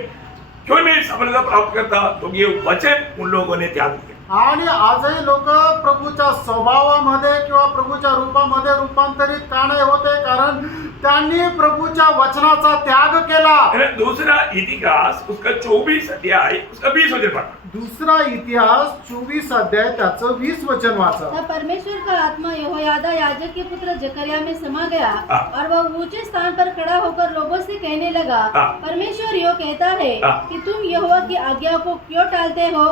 क्यों नहीं सफलता प्राप्त करता, तो ये वचन उन लोगों ने त्याग दिया। आणि आजही लोक प्रभूच्या स्वभावामध्ये किंवा प्रभूच्या रूपामध्ये रूपांतरित का नाही होते? कारण त्यांनी प्रभूच्या वचनाचा त्याग केला. दूसरा इतिहास उसका 24 अध्याय उसका 20 वचन पढ़ा। दुसरा इतिहास 24 अध्याय त्याचं 20 वचन वाचा. तब परमेश्वर का आत्मा यहोयादा याजक के पुत्र जकरिया में समा गया हाँ। और वह ऊंचे स्थान पर खड़ा होकर लोगों से कहने लगा, हाँ। परमेश्वर यो कहता है हाँ। कि तुम यहोवा की आज्ञा को क्यों टालते हो?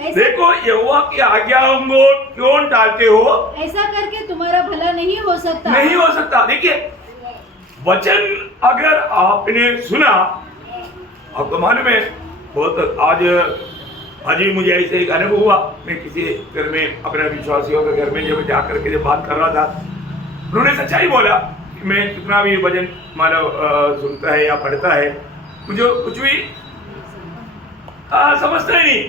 ऐसा- देखो यहोवा की आज्ञाओं को क्यों टालते हो? ऐसा करके तुम्हारा भला नहीं हो सकता। नहीं हो सकता। देखिए वचन अगर आपने सुना, आपको मालूम है बहुत आज भी मुझे ऐसे एक अनुभव हुआ। मैं किसी घर में अपने विश्वासियों के घर में जब जाकर के जब बात कर रहा था, उन्होंने सच्चाई बोला कि मैं कितना भी वचन मानव सुनता है या पढ़ता है, मुझे कुछ भी समझता ही नहीं।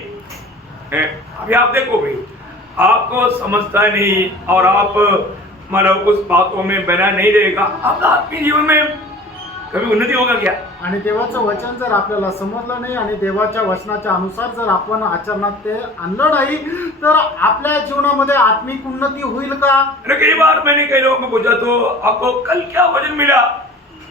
अभी आप देखो भाई, आपको समझता नहीं और आप मतलब उस बातों में बना नहीं रहेगा, आपका आत्मीय जीवन में कभी उन्नति होगा क्या? आणि देवाचं वचन जर आपल्याला समजलं नाही आणि देवाच्या वचनाच्या अनुसार जर आपण आचरणात ते आणलं नाही तर आपल्या जीवनामध्ये आत्मिक उन्नती होईल का? अरे कई बार मैंने कई लोगों को पूछा तो आपको कल क्या वचन मिला,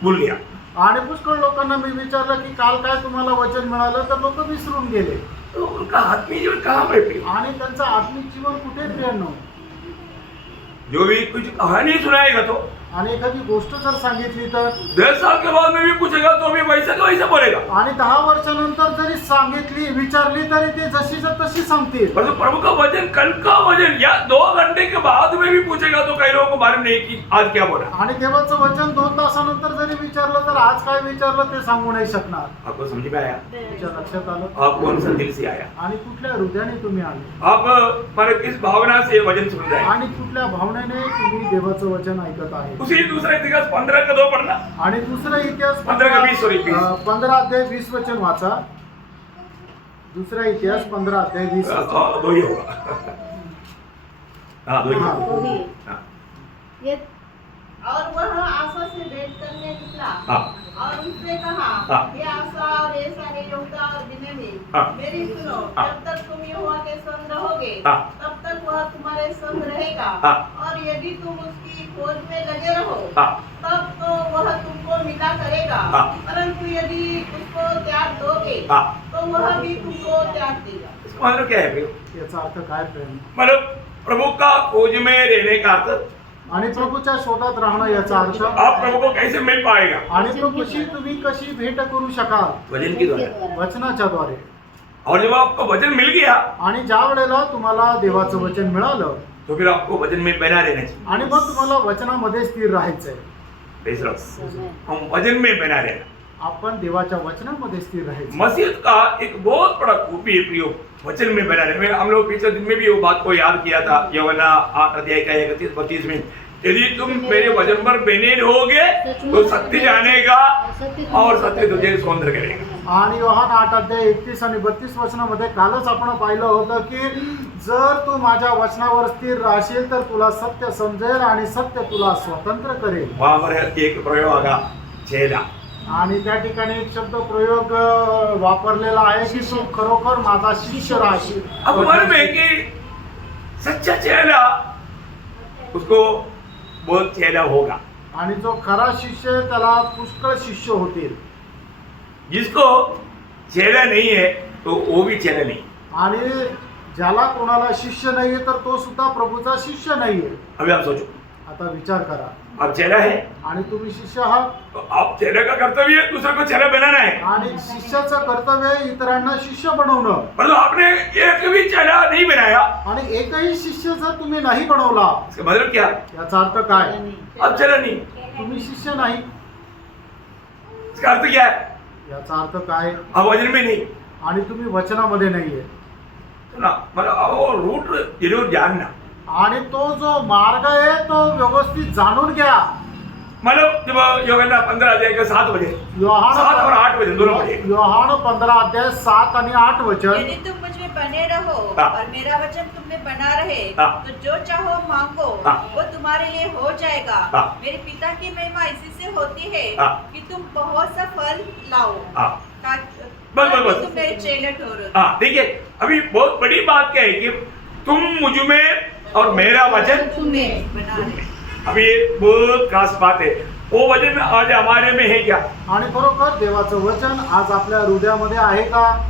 भूल गया। आणि पुष्कळ लोकांना मी विचारलं की काल काय तुम्हाला वचन मिळालं, तर लोक विसरून गेले. तो उनका आत्मीय जीवन कहाँ पे प्रिय? आणि त्यांचं आत्मिक जीवन कुठे प्रियांनो? जो भी कुछ कहानी सुनाएगा तो आणि एखादी गोष्ट जर सांगितली तर 10 साल के बाद में भी पूछेगा तो भी वैसा का वैसा बोलेगा। आणि 10 वर्षानंतर जरी सांगितली विचारली तरी ते जशीच्या तशी सांगतील. परंतु प्रभु का वचन, कल का वचन या 2 घंटे के बाद में भी पूछेगा तो कई लोगों को मालूम नहीं कि आज क्या बोला। आणि देवाचं वचन 2 तासानंतर जरी विचारलं तर आज काय विचारलं ते सांगू नाही शकणार. आपको समझ में आया? तुमच्या लक्षात आलं? आप कौन सा दिल से आया? आणि कुठल्या हृदयाने तुम्ही आले आप पर किस भावना से वचन सुन रहे हैं? आणि कुठल्या भावनेने तुम्ही देवाचं वचन ऐकत आहे? उसी दूसरा इतिहास 15 का 2 पढ़ना। आणि दुसरा इतिहास 15 का 20 सॉरी 20 15 अध्याय 20 वचन वाचा. दुसरा इतिहास 15 अध्याय 20 वचन. 2 ही होगा। हाँ 2 ही हाँ। होगा। वही। हाँ। ये और वह आशा से भेंट करने निकला हाँ। और उसने कहा, हाँ। हे आशा और ये सारे यहूदा और बिन्यामीन, हाँ। मेरी सुनो, हाँ। जब तक तुम यहोवा के संग रहोगे हाँ। तब तक वह तुम्हारे संग रहेगा। हाँ। और यदि तुम उसकी खोज में लगे रहो हाँ। तब तो वह तुमको मिला करेगा। हाँ। परंतु यदि उसको त्याग दोगे हाँ। तो वह भी तुमको त्याग देगा। इसका मतलब क्या है प्रिय? याचा अर्थ काय प्रेम? मतलब प्रभु का खोज में रहने का अर्थ, आणि प्रभूच्या शोधात राहणं याचा अर्थ, आप प्रभु को कैसे मिल पाएगा? आणि प्रभूशी तुम्ही कशी भेट करू शकाल? वचन के द्वारा। वचनाच्या द्वारे. और जब आपको वचन मिल गया आणि ज्या वेळेला तुम्हाला देवाचं वचन मिळालं तो फिर आपको वचन में बना रहना चाहिए। आणि मग तुम्हाला वचनामध्ये स्थिर राहायचंय। बेस रहो, हम वचन में बना रहना। आपण देवाच्या वचनामध्ये स्थिर राहायचं। मसीह का एक बहुत बड़ा खूबी है प्रियो, वचन में बना रहना। हम लोग पिछले दिन में भी वो बात को याद किया था, यूहन्ना 8 अध्याय का 31-32 में, यदि तुम मेरे वचन पर बने रहोगे तो सत्य जानेगा और सत्य तुझे स्वतंत्र करेगा। आणि योहान 8 अध्याय 31 आणि 32 वचनामध्ये कालच आपण पाहिलं होतं की जर तू माझ्या वचनावर स्थिर राहशील तर तुला सत्य समजेल आणि सत्य तुला स्वतंत्र करेल। वहां पर एक प्रयोग आगा चेला, आणि त्या ठिकाणी एक शब्द प्रयोग वापरलेला आहे की तू खरोखर माझा शिष्य राहशील। अब मन में कि सच्चा चेला उसको बहुत चेला होगा, आणि जो खरा शिष्य त्याला पुष्कळ शिष्य होतील। जिसको चेला नहीं है तो वो भी चेला नहीं। आणि ज्याला कोणाला शिष्य नाहीये तर तो सुद्धा प्रभूचा शिष्य नाहीये। अभी आप सोचो, आता विचार करा, आप चेला है आणि तुम्ही शिष्य आहात तो आप चेले का कर्तव्य है दूसरे को चेला बनाना है, आणि शिष्याचं कर्तव्य आहे इतरांना शिष्य बनवणं। परंतु आपने एक भी चेला नहीं बनाया, आणि एकही शिष्य जर तुम्ही नाही बनवला इसका मतलब क्या? याचा अर्थ काय? आप चेला नहीं। तुम्ही शिष्य नाही। इसका अर्थ क्या है? याचा अर्थ काय? आप वचन में नहीं। आणि तुम्ही वचनामध्ये नाहीये। तो ना मतलब वो रूट जरूर जानना। आणि तो जो मार्ग आहे तो व्यवस्थित जाणून घ्या। मतलब जब यूहन्ना 15 अध्याय के 7 बजे, योहान 7 और 8 बजे दोनों बजे, योहान 15 अध्याय 7 आणि 8 वचन। यदि तुम मुझ में बने रहो हाँ। और मेरा वचन तुम में बना रहे हाँ। तो जो चाहो मांगो हाँ। वो तुम्हारे लिए हो जाएगा। हाँ। मेरे पिता की महिमा इसी से होती है हाँ। कि तुम बहुत सा फल लाओ, हाँ ताकि बस। तुम मेरे चेले ठहरो। हाँ देखिए, अभी बहुत बड़ी बात क्या है कि तुम मुझ में और मेरा वचन तुम में बना रहे। अभी ये बहुत खास बात है। वो वचन आज हमारे में है क्या? आणि खरोखर देवाचं वचन आज आपल्या हृदयामध्ये आहे का?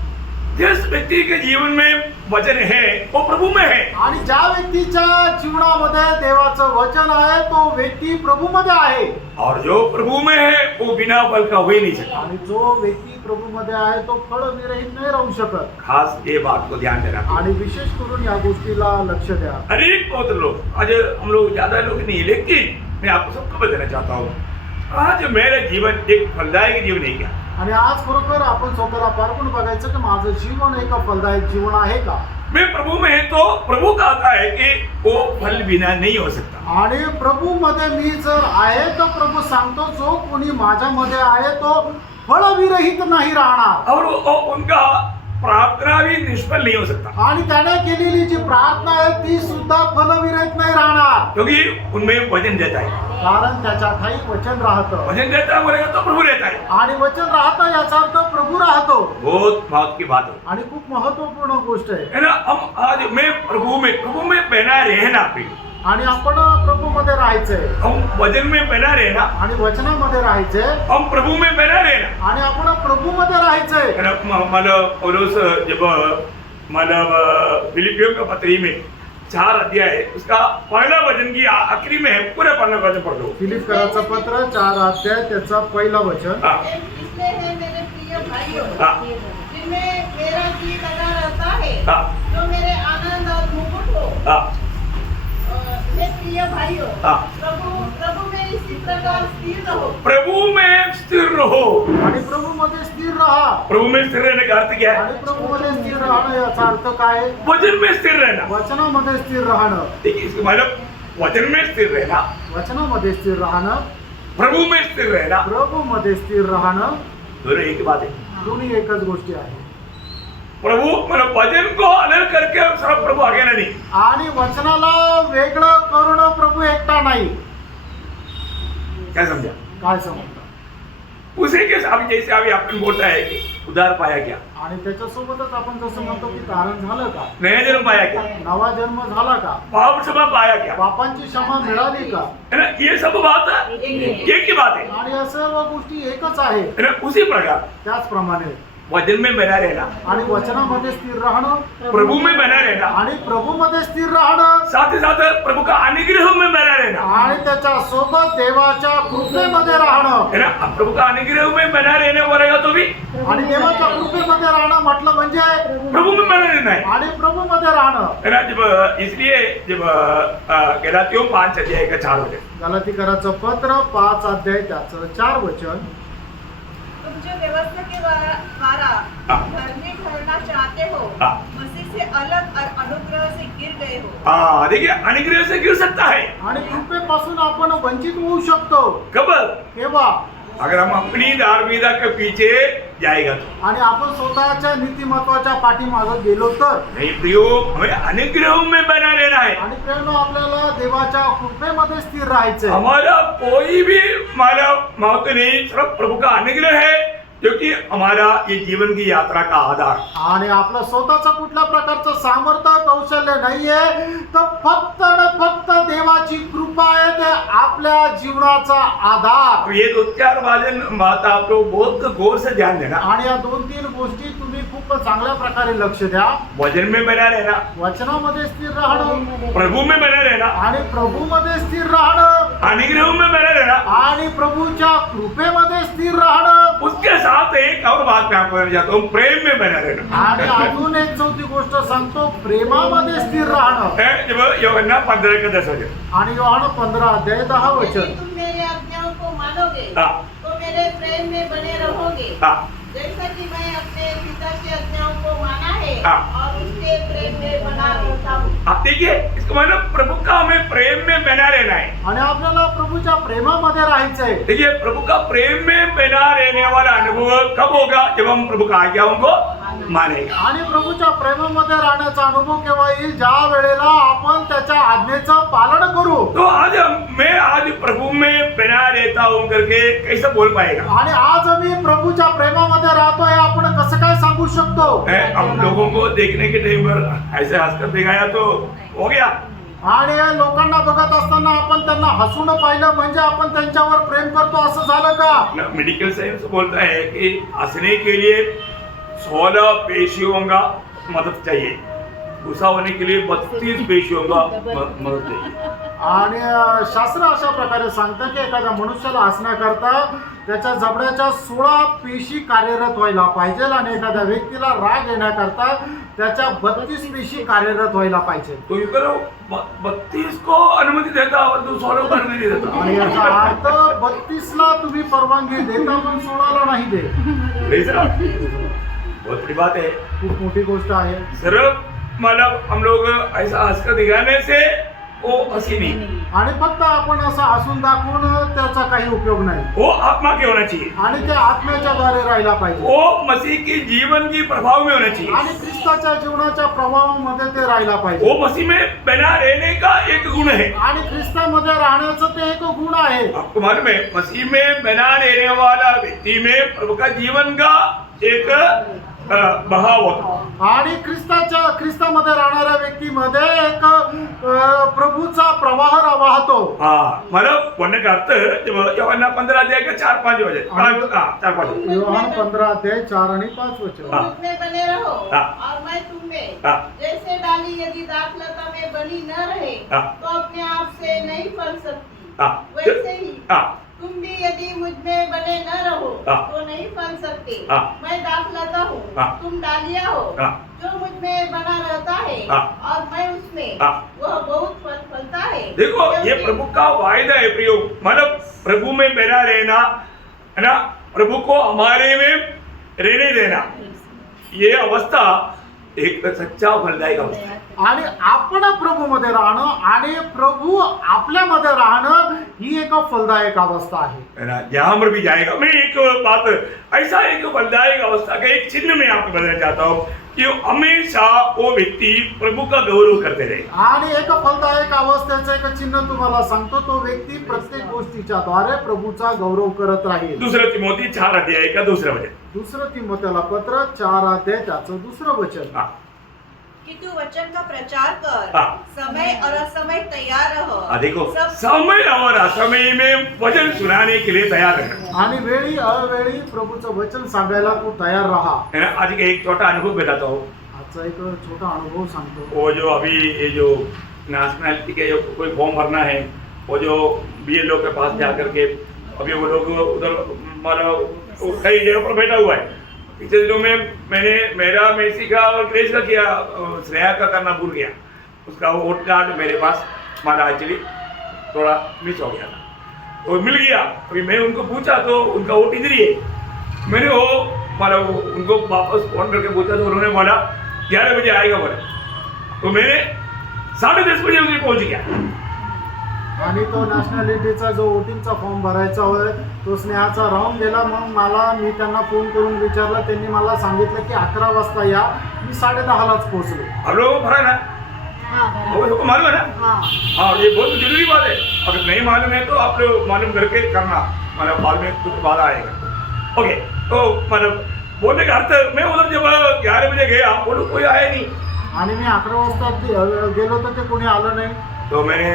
जिस व्यक्ति के जीवन में वचन है वो प्रभु में है। आणि ज्या व्यक्तीच्या जीवनामध्ये देवाचं वचन आहे तो व्यक्ती प्रभूमध्ये आहे। और जो प्रभु में है वो बिना फल का हो ही नहीं सकता। आणि जो व्यक्ती प्रभूमध्ये आहे तो फळ विरहित नाही राहू शकत। खास ये बात को ध्यान देना। आणि विशेष करून या गोष्टीला लक्ष द्या। अनेक बहुत लोग, आज हम लोग ज्यादा लोग नहीं, लेकिन मैं आपको सबको बताना चाहता हूँ, आज मेरा जीवन एक फलदायक जीवन है क्या? आणि आज खरोखर आपण स्वतःला पारखून बघायचं की माझं जीवन एक फलदायक जीवन आहे का? मैं प्रभु में है तो प्रभु कहता है कि वो फल बिना नहीं हो सकता। आणि प्रभू मध्ये मी जर आहे तर प्रभू सांगतो जो कोणी माझ्यामध्ये आहे तो फळ विरहित नाही राहणार। और उनका प्रार्थना भी निष्फल नहीं हो सकता, आणि त्याने केलेली जी प्रार्थना आहे ती सुद्धा फलविरहित नाही राहणार, क्योंकि उनमें वचन रहता है। कारण त्याच्या ठाई वचन राहतं। वचन रहता है बोलेगा तो प्रभु रहता है। आणि वचन राहतं याचा अर्थ प्रभू राहतो। बहुत बात की बात है, आणि खूप महत्वपूर्ण गोष्ट आहे। है ना? हम आज मैं प्रभु में बना रहना भी, आणि आपण प्रभूमध्ये राहायचंय, हम वचन में बना रहना, आणि वचनामध्ये राहायचंय, हम प्रभु में बना रहना। आणि आपण प्रभूमध्ये राहायचंय। है ना? मतलब पौलुस जब मतलब फिलिपियों का पत्री में 4 अध्याय है, उसका पहला वचन की आखिरी में है, पूरा पहला वचन पढ़ लो। फिलिप्पियराचं पत्र 4 अध्याय त्याचा पहिला वचन। हाँ इसलिए है मेरे प्रिय भाइयों, हाँ जिनमें मेरा जी लगा रहता है, हाँ जो मेरे आनंद और मुकुट हो। हाँ हे प्रिय भाइयों, हाँ। प्रभु में इसी प्रकार स्थिर रहो। प्रभु में स्थिर रहो। आणि प्रभूमध्ये स्थिर राहा। प्रभु में स्थिर रहने का अर्थ क्या है? आणि प्रभूमध्ये स्थिर राहणं याचा अर्थ काय? वचन में स्थिर रहना। वचनामध्ये स्थिर राहणं। देखिए, इसका मतलब वचन में स्थिर रहना, वचनामध्ये स्थिर राहणं, प्रभु में स्थिर रहना, प्रभूमध्ये स्थिर राहणं दोनों एक ही बात है। दोन्ही एकच गोष्टी आहेत। प्रभु मतलब वचन को अलग करके सब प्रभु आगे ना नहीं। आणि वचनाला वेगळं करून प्रभू एकटा नाही। क्या समझा? काय समजतं? उसी के साथ जैसे अभी अपन बोलता है कि उद्धार पाया क्या, आणि त्याच्यासोबतच आपण जसं म्हणतो की तारण झालं का? नया जन्म पाया क्या, नवा जन्म झाला का? पाप क्षमा पाया क्या, पापांची क्षमा मिळाली का? है ना? ये सब बात एक ही बात है। आणि या सर्व गोष्टी एकच आहे। है ना? उसी प्रकार त्याचप्रमाणे वचन में बना रहना, आणि वचनामध्ये स्थिर राहणं, प्रभु में बना रहना, आणि प्रभूमध्ये स्थिर राहणं, साथ ही साथ प्रभु का अनुग्रह में बना रहना। आणि त्याच्या सोबत देवाच्या कृपेमध्ये राहणं. है ना. प्रभु का अनुग्रह में बना रहने वाला तो भी आणि देवाच्या कृपेमध्ये राहणं म्हटलं म्हणजे प्रभु में बना रहना है. आणि प्रभूमध्ये राहणं. है ना. जब इसलिए जब गलातियों 5 अध्याय का 4 वचन, गलातीकराचं पत्र 5 अध्याय त्याचं 4 वचन. तुम जो व्यवस्था के द्वारा हाँ। धर्मी ठहरना चाहते हो, हाँ। मसीह से अलग और अनुग्रह से गिर गए हो. हाँ देखिए अनुग्रह से गिर सकता है. आणि कृपेपासून आपण वंचित होऊ शकतो. कब? केव्हा? अगर हम अपनी धार्मिकता के पीछे जाएगा तो. आणि आपण स्वतःच्या नीतिमत्वाच्या पाठीमागे गेलो तर. नहीं प्रियो, हमें अनुग्रह में बना रहना है. आणि प्रेरणा आपल्याला देवाच्या कृपेमध्ये स्थिर राहायचंय. हमारा कोई भी मानव मौत नहीं, सिर्फ प्रभु का अनुग्रह है जो कि हमारा ये जीवन की यात्रा का आधार. आणि आपलं स्वतःचं कुठल्या प्रकारचं सामर्थ्य कौशल्य नाहीये, तर फक्त न फक्त देवाची कृपा आहे, ते आपल्या जीवनाचा आधार. अब ये 2-4 बात आप लोग बहुत गौर से ध्यान देना. आणि या 2-3 गोष्टी तुम्ही खूप चांगल्या प्रकारे लक्ष द्या. वचन में बना रहना, वचनामध्ये स्थिर राहणं प्रभु में बना रहना, आणि प्रभूमध्ये स्थिर राहणं अनुग्रह में बना रहना. आणि प्रभूच्या कृपेमध्ये स्थिर राहणं. उसके साथ एक और बात मैं आपको कहना चाहता हूँ, प्रेम में बना रहना. आणि अजून एक चौथी गोष्ट सांगतो, प्रेमामध्ये स्थिर राहणं. जब यूहन्ना 15 का 10 वचन. आणि योहान 15 अध्याय 10 यदि वचन. तुम मेरे आज्ञाओं को मानोगे हाँ. तो मेरे प्रेम में बने रहोगे, हाँ. जैसा कि मैं अपने पिता की आज्ञाओं को माना है हाँ. और उसके प्रेम में बना रहता हूँ. आप देखिए इसका मतलब प्रभु का हमें प्रेम में बना रहना है. आणि आपल्याला प्रभूच्या प्रेमामध्ये राहायचंय. देखिए प्रभु का प्रेम में बना रहने वाला अनुभव कब होगा? जब हम प्रभु का आज्ञाओं को मानेगा. आणि प्रभूच्या प्रेमामध्ये राहण्याचा अनुभव केव्हा येईल? ज्या वेळेला आपण त्याच्या आज्ञेचं पालन करू. तो मैं आज प्रभु में बना रहता हूँ करके कैसे बोल पाएगा? आणि आज आम्ही प्रभूच्या प्रेमामध्ये राहतोय आपण कसं काय सांगू शकतो? हम लोगों को देखने के टाइम पर ऐसे हंसकर दिखाया तो हो गया. आणि लोकांना बघत असताना आपण त्यांना हसून पाहिलं म्हणजे आपण त्यांच्यावर प्रेम करतो असं झालं का? मेडिकल साइंस बोलता है कि हंसने के लिए 16 पेशियों का मदद चाहिए, गुस्सा होने के लिए 32 पेशियों का मदद चाहिए. आणि शास्त्र अशा प्रकारे सांगतं की एखाद्या मनुष्याला हसण्याकरता त्याच्या जबड्याच्या 16 पेशी कार्यरत व्हायला पाहिजे आणि एखाद्या व्यक्तीला राग येण्याकरता त्याच्या 32 पेशी कार्यरत व्हायला पाहिजे. तो ये करो 32 को अनुमति देता और तू 16 को अनुमति देता. आणि याचा अर्थ 32 ला तुम्ही परवानगी देता पण 16 ला नाही दे. बहुत बड़ी बात है. खूप मोठी गोष्ट आहे. सिर्फ मतलब हम लोग ऐसा हंसकर दिखाने से वो हंसी नहीं, आणि फक्त आपण असं हसून दाखवून त्याचा काही उपयोग नाही. वो आत्मा के होना चाहिए. आणि ते आत्म्याच्या द्वारे राहायला पाहिजे. वो मसीह की जीवन की प्रभाव में होना चाहिए. आणि ख्रिस्ताच्या जीवनाच्या प्रभावामध्ये ते राहायला पाहिजे. वो मसीह में बना रहने का एक गुण है. आणि ख्रिस्तामध्ये राहण्याचं ते एक गुण आहे. आपको मालूम है मसीह में बना रहने वाला व्यक्ति में प्रभु का जीवन का एक बहाव होता. आणि ख्रिस्तामध्ये राहणाऱ्या व्यक्तीमध्ये एक प्रभूचा प्रवाह वाहतो. हाँ मतलब बोलने का अर्थ जब यूहन्ना 15 अध्याय का 4-5 वचन 4-5 योहान 15 अध्याय 4 आणि 5 तुम वचन. हाँ. मुझ में बने रहो हाँ. और मैं तुम में. हाँ. जैसे डाली यदि दाखलता में बनी न रहे हाँ. तो अपने आप से नहीं फल सकती, हाँ. वैसे ही हाँ. तुम भी यदि मुझ में बने न रहो हाँ. तो नहीं फल सकते. हाँ. मैं दाखलता हूँ, हाँ. तुम डालियाँ हो. हाँ. जो मुझ में बना रहता है हाँ. और मैं उसमें, हाँ. वह बहुत फल फलता है. देखो ये क्योंकि प्रभु का वायदा है प्रियो. मतलब प्रभु में बना रहना है ना, प्रभु को हमारे में रहने देना, ये अवस्था एक सच्चा फलदायक अवस्था है. आणि आपण प्रभूमध्ये राहणं आणि प्रभू आपल्यामध्ये राहणं ही एक फलदायक अवस्था आहे. है ना. जहाँ पर भी जाएगा मैं एक बात ऐसा एक फलदायक अवस्था का एक चिन्ह मैं आपको बताना चाहता हूँ कि हमेशा वो व्यक्ति प्रभु का गौरव करते रहे. आणि एक फलदायक अवस्थेचं एक चिन्ह तुम्हाला सांगतो, तो व्यक्ती प्रत्येक गोष्टीच्या द्वारे प्रभूचा गौरव करत राहील. 2 तिमोथी 4 अध्याय का 2 वचन. 2 तिमोथेला पत्र 4 अध्याय त्याचं 2 वचन. हाँ. कि तू वचन का प्रचार कर, हाँ. समय और असमय तैयार रह. देखो सब समय और असमय में वचन सुनाने के लिए तैयार रहना आणि वेळी अवेळी प्रभूचं वचन सांगायला तू तयार राहा. है ना. आज एक छोटा अनुभव बताता हूँ. आजचा एक छोटा अनुभव सांगतो. वो जो अभी ये जो नेशनलिटी के जो कोई फॉर्म भरना है वो जो बीए लोग के पास जा करके अभी वो लोग उधर कई जगह पर बैठा हुआ है। पिछले दिनों में मैंने मेरा मेसी का और क्रेश का किया, श्रेया का करना भूल गया। उसका वोट कार्ड मेरे पास मारा एक्चुअली थोड़ा मिस हो गया था, तो मिल गया। अभी मैं उनको पूछा तो उनका वोट इधर ही है। मैंने वो उनको वापस फोन करके पूछा तो उन्होंने बोला 11 बजे आएगा बोला, तो मैंने 10:30 बजे उधर पहुंच गया। आणि तो नॅशनॅलिटीचा जो वोटिंगचा फॉर्म भरायचा होय तो स्नेहाचा राहून गेला। मग मी त्यांना फोन करून विचारलं, त्यांनी मला सांगितलं की 11 वाजता या। मी 10:30लाच पोहोचलो। आप लोगों को भरा ना? हाँ वो सबको मालूम है ना? हाँ हाँ, ये बहुत जरूरी बात है। अगर नहीं मालूम है तो आप लोग मालूम करके करना, मतलब बाद में कुछ बाधा आएगा। ओके, तो मतलब बोलने का अर्थ, मैं उधर जब 11 बजे गया वो लोग कोई आया नहीं, आणि मी 11 वाजता गेलो तर ते कोणी आलं नाही। तो मैंने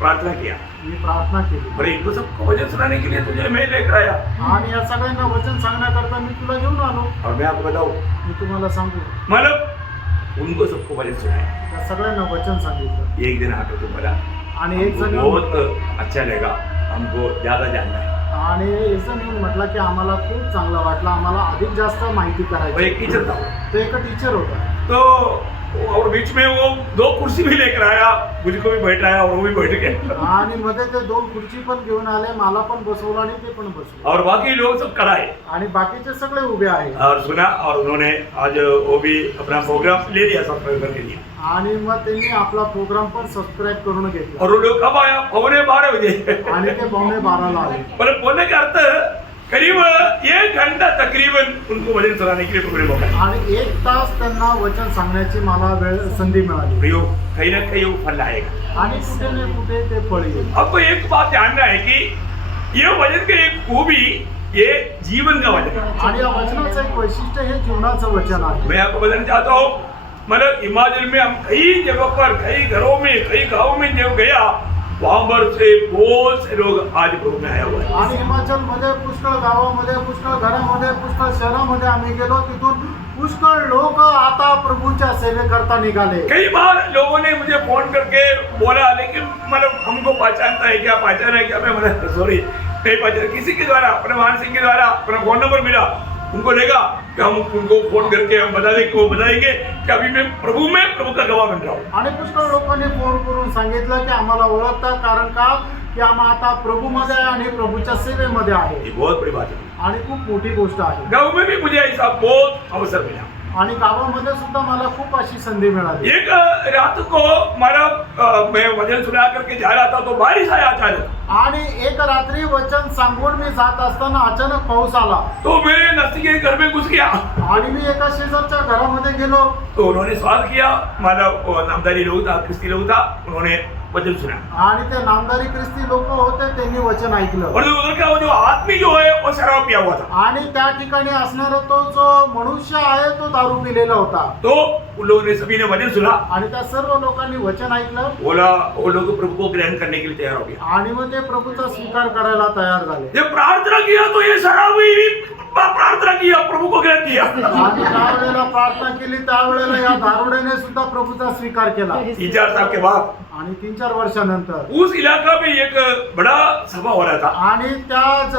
प्रार्थना किया, मी प्रार्थना केली अरे इनको सबको वचन सुनाने के लिए तुझे मैं लेकर आया। आणि या सगळ्यांना वचन सांगण्याकरता मी तुला घेऊन आलो। और मैं आपको बताऊं, मी तुम्हाला सांगू, मतलब उनको सबको वचन सुनाया। त्या सगळ्यांना वचन सांगितलं। एक दिन आकर तो बोला आणि एक जण बहुत अच्छा लगा, हमको ज्यादा जानना है। आणि एक जण येऊन म्हटला की आम्हाला खूप चांगलं वाटलं, आम्हाला अधिक जास्त माहिती वो करायची। एक टीचर था, तो एक टीचर होता, तो और बीच में वो 2 कुर्सी भी लेकर आया, मुझको भी बैठाया और वो भी बैठ गया। आणि मध्ये ते 2 खुर्ची पण घेऊन आले, मला पण बसवलं आणि ते पण बसवलं। और बाकी लोग सब खड़ा है आणि बाकीचे सगळे उभे आहे। और सुना, और उन्होंने आज वो भी अपना प्रोग्राम ले लिया, सब्सक्राइब करके लिया। आणि मग त्यांनी आपला प्रोग्राम पण सबस्क्राईब करून घेतला। और वो लोग कब आया? 11:15 बजे। आणि ते 12:15ला आले। मतलब बोलने का अर्थ करीब 1 घंटा तकरीबन उनको वचन सुनाने के लिए प्रोग्राम होगा। आणि 1 तास त्यांना वचन सांगण्याची मला संधी मिळाली। प्रियो, कहीं ना कहीं वो फल लाएगा। आणि कुठे न कुठे ते फळ येईल। आपको एक बात जानना है कि ये वचन की एक खूबी, ये जीवन का वचन है। आणि या वचनाचं एक वैशिष्ट्य हे जीवनाचं वचन आहे। मैं आपको बताना चाहता हूँ, मतलब हिमाचल में हम कई जगह पर, कई घरों में, कई गाँव में जब गया, वहां पर से बहुत से लोग आज प्रभु में आया हुआ है। आणि हिमाचल मध्ये पुष्कळ गावामध्ये, पुष्कळ घरामध्ये, पुष्कळ शहरामध्ये आम्ही गेलो, तिथून पुष्कळ लोक आता प्रभूच्या सेवेकरता निघाले। कई बार लोगों ने मुझे फोन करके बोला, लेकिन मतलब हमको पहचानता है क्या, पहचाना है क्या? मैं मतलब सॉरी नहीं पहचाना। किसी के द्वारा, अपने मान सिंह के द्वारा अपना फोन नंबर मिला, उनको लेगा कि हम उनको फोन करके हम बता देंगे, वो बताएंगे कि अभी मैं प्रभु का गवाह बन रहा हूँ। आणि पुष्कळ लोकांनी फोन करून सांगितलं की आम्हाला ओळखता, कारण का की आम्ही आता प्रभूमध्ये आहे आणि प्रभूच्या सेवेमध्ये आहे। ये बहुत बड़ी बात है। आणि खूप मोठी गोष्ट आहे। गाँव में भी मुझे ऐसा बहुत अवसर मिला। आणि गावामध्ये सुद्धा मला खूप अशी संधी मिळाली। एक रात को मैं वचन सुना करके जा रहा था तो बारिश आया अचानक। आणि एक रात्री वचन सांगून मी जात असताना अचानक पाऊस आला। तो मेरे नजदीक के घर में घुस गया। आणि मी एका शेजारच्या घरामध्ये गेलो, तो उन्होंने स्वागत किया, मतलब नामधारी लोग था, ख्रिस्ती लोग था, उन्होंने वचन सुना। आणि ते नामधारी ख्रिस्ती लोक होते, त्यांनी वचन ऐकलं। और उधर का वो जो आदमी जो है वो शराब पिया हुआ था। आणि त्या ठिकाणी असणारा तो जो मनुष्य आहे तो दारू पिलेला होता। तो उन लोगों ने सभी ने वचन सुना, आणि त्या सर्व लोकांनी वचन ऐकलं। बोला वो लोग प्रभु को ग्रहण करने के लिए तैयार हो गया। आणि मग ते प्रभूचा स्वीकार करायला तयार झाले। जब प्रार्थना किया तो ये शराबी भी प्रार्थना किया, प्रभु को ग्रहण किया। आणि त्यावेळेला प्रार्थना केली, त्यावेळेला या दारुड्याने सुद्धा प्रभूचा स्वीकार केला। 3-4 साल के बाद आणि 3-4 वर्षानंतर उस इलाका में एक बड़ा सभा हो रहा था। आणि त्याच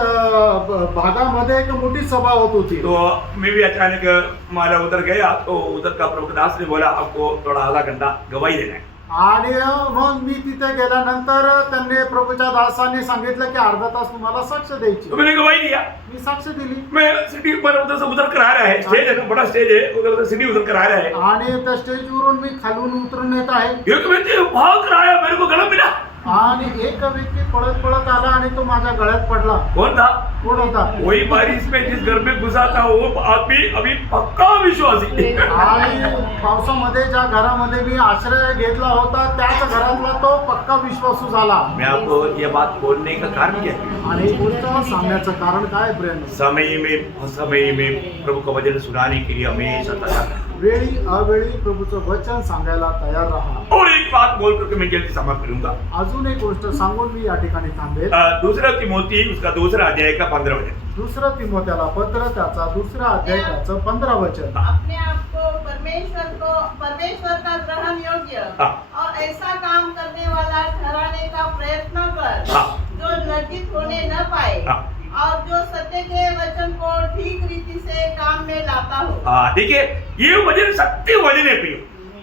भागामध्ये एक मोठी सभा होत होती। तो मैं भी अचानक माला उधर गया, तो उधर का प्रभु दास ने बोला आपको थोड़ा आधा घंटा गवाही देना है। आणि मग मी तिथे गेल्यानंतर त्यांनी प्रभूच्या दासांनी सांगितलं की अर्धा तास तुम्हाला साक्ष द्यायची। तो मैंने गवाही दिया। मी साक्ष दिली। मैं सिटी पर उधर से उधर कर आ रहा है, स्टेज है, बड़ा स्टेज है, उधर से सिटी उधर कर आ रहा है। आणि त्या स्टेजवरून मी खालून उतरून येत आहे। एक व्यक्ति भाग कर आया, मेरे को गला मिला। आणि एक व्यक्ती पळत पळत आला आणि तो माझ्या गळ्यात पडला। कौन था? कोण होता? वही बारिश में जिस घर में घुसा था वो आदमी अभी पक्का विश्वासी। आणि पावसामध्ये ज्या घरामध्ये मी आश्रय घेतला होता त्याच घरातला तो पक्का विश्वासू झाला। मैं आपको ये बात बोलने का कारण क्या है? आणि ही गोष्ट सांगण्याचं कारण काय प्रेम? समय में प्रभु का वचन सुनाने के लिए हमेशा तैयार रहना। वेळी अवेळी प्रभूचं वचन सांगायला तयार राहा। और एक बात बोल करके मैं जल्दी समाप्त करूंगा। अजून एक गोष्ट सांगून मी या ठिकाणी थांबेल। दूसरा तिमोथी उसका 2 अध्याय का 15 वचन। दुसरं तिमोथेला पत्र त्याचा 2 अध्याय त्याचं 15 वचन। अपने आप को परमेश्वर का ग्रहण योग्य हाँ। और ऐसा काम करने वाला ठहराने का प्रयत्न कर, हाँ। जो लज्जित होने न पाए हाँ। और जो सत्य के वचन को ठीक रीति से काम में लाता हो। हाँ, देखिए ये वचन सत्य वचन है प्रियो।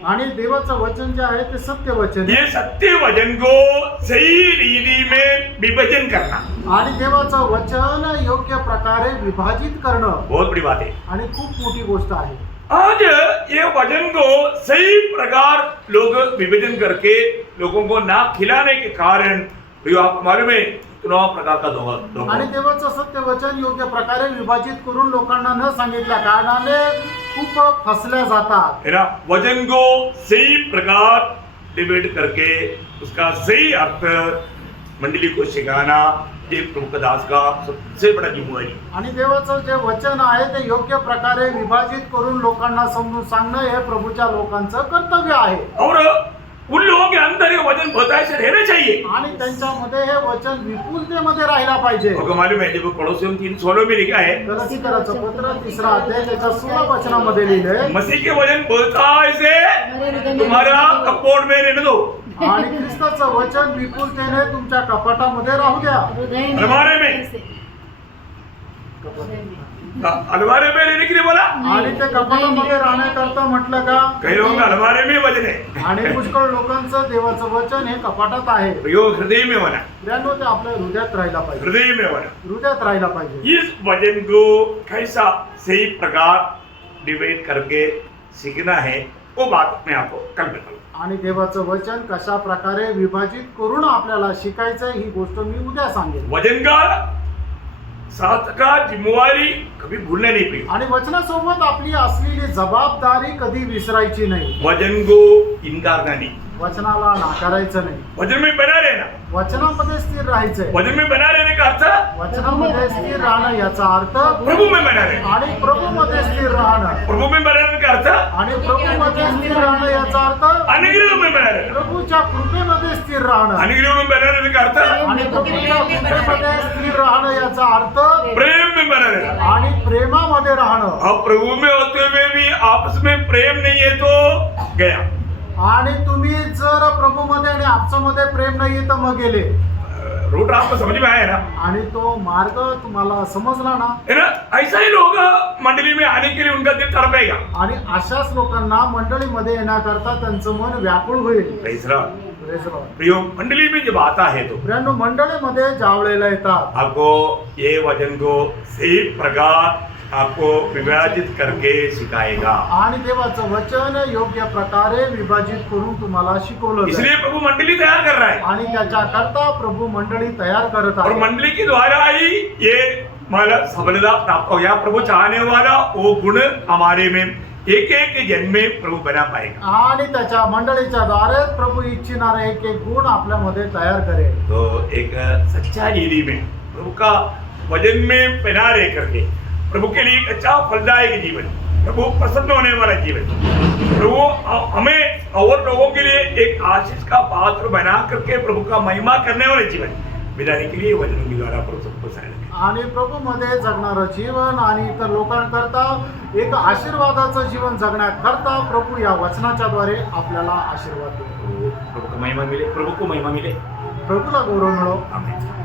आणि देवाचं वचन जे आहे ते सत्य वचन आहे. ये सत्य वचन को सही रीति में विभाजन करना आणि देवाचं वचन योग्य प्रकारे विभाजित करणं बहुत बड़ी बात है। आणि खूप मोठी गोष्ट आहे. आज ये वचन को सही प्रकार लोग विभाजन करके लोगों को ना खिलाने के कारण प्रियो आपको मालूम है कितना प्रकार का धोखा आणि देवाचं सत्य वचन योग्य प्रकारे विभाजित करून लोकांना न सांगितल्या कारणाने खूप फसल्या जातात. है ना। वचन को सही प्रकार डिबेट करके उसका सही अर्थ मंडली को सिखाना ये प्रभु का दास का सबसे बड़ा जिम्मेवारी। आणि देवाचं जे वचन आहे ते योग्य प्रकारे विभाजित करून लोकांना समजून सांगणं हे प्रभूच्या लोकांचं कर्तव्य आहे. और उन लोगों के अंदर ये वचन बताए से रहना चाहिए। आणि त्यांच्यामध्ये हे वचन विपुलतेमध्ये राहिला पाहिजे. आपको मालूम है जब पड़ोसियों 3:16 में लिखा है गलातीकराचं पत्र 3 अध्याय त्याच्या 16 वचनामध्ये लिहिलंय मसीह के वचन बताए से तुम्हारा कपोट में रहने दो। आणि ख्रिस्ताचं वचन विपुलतेने तुमच्या कपाटामध्ये राहू द्या. अलमारे में अलमारे में रहने के लिए बोला। आणि ते कपाटामध्ये राहण्याकरता म्हटलं का? कई लोगों का अलमारे में वचन है, आणि पुष्कळ लोकांचं देवाचं वचन हे कपाटात आहे. प्रियो हृदय में होना, प्रियांनो, ते आपल्या हृदयात राहायला पाहिजे. हृदय में होना। हृदयात राहायला पाहिजे. इस वचन को कैसा सही प्रकार डिबेट करके सीखना है वो बात मैं आपको कल बताऊंगा। आणि देवाचं वचन कशा प्रकारे विभाजित करून आपल्याला शिकायचं ही गोष्ट मी उद्या सांगेन. वचन का साथ का जिम्मेवारी कभी भूलना नहीं पड़ी। आणि वचनासोबत आपली असलेली जबाबदारी कधी विसरायची नाही. वचन को इनकार नहीं, वचनाला नाकारायचं नाही. वचन में बना रहना। वचनामध्ये स्थिर राहायचंय. वचन में बना रहने का अर्थ वचनामध्ये स्थिर राहणं याचा अर्थ प्रभु में बना रहना। आणि प्रभूमध्ये स्थिर राहणं. प्रभु में बना रहने का अर्थ आणि प्रभूमध्ये स्थिर राहणं याचा अर्थ अनुग्रह में बना रहना। प्रभूच्या कृपेमध्ये स्थिर राहणं. अनुग्रह में बना रहने का अर्थ आणि प्रभूच्या कृपेमध्ये स्थिर राहणं याचा अर्थ प्रेम में बना रहना। आणि प्रेमामध्ये राहणं. अब प्रभु में होते हुए भी आपस में प्रेम नहीं है तो गया। आणि तुम्ही जर प्रभूमध्ये आणि आपसामध्ये प्रेम नाहीये तर मग गेले. रूट आपको समझ में आया ना? आणि तो मार्ग तुम्हाला समजला ना? है ना। ऐसा ही लोग मंडली में आने के लिए उनका दिल तड़पेगा। आणि अशाच लोकांना मंडळीमध्ये येण्याकरता त्यांचं मन व्याकुळ होईल. Praise Lord. Praise the Lord. प्रियो मंडली में जब आता है तो प्रियांनो, मंडळीमध्ये ज्यावेळेला येतात आपको ये वचन को सही प्रकार आपको विभाजित करके सिखाएगा। आणि देवाचं वचन योग्य प्रकारे विभाजित करून तुम्हाला शिकवलं जाईल. इसलिए प्रभु मंडली तैयार कर रहा है आणि त्याच्याकरता प्रभू मंडळी तयार करत और आहे. मंडली के द्वारा ही ये मतलब सफलता प्राप्त हो गया। प्रभु चाहने वाला वो गुण हमारे में एक एक जन्म में प्रभु बना पाएगा। आणि त्याच्या मंडळीच्या द्वारे प्रभू इच्छिणारे एक एक गुण आपल्यामध्ये तयार करेल. तो एक सच्चा रीति में प्रभु का वचन में बना रह करके प्रभु के लिए एक अच्छा फलदायक जीवन, प्रभु प्रसन्न होने वाला जीवन, प्रभु हमें और लोगों के लिए एक आशीष का पात्र बना करके प्रभु का महिमा करने वाला जीवन बिताने के लिए वचनों के द्वारा प्रभु सबको सहायता करें। आणि प्रभूमध्ये जगणारं जीवन आणि इतर लोकांकरता एक आशीर्वादाचं जीवन जगण्याकरता प्रभू या वचनाच्या द्वारे आपल्याला आशीर्वाद देतो. प्रभु को महिमा मिले, प्रभु को महिमा मिले। प्रभूला गौरव मिळो. आमेन।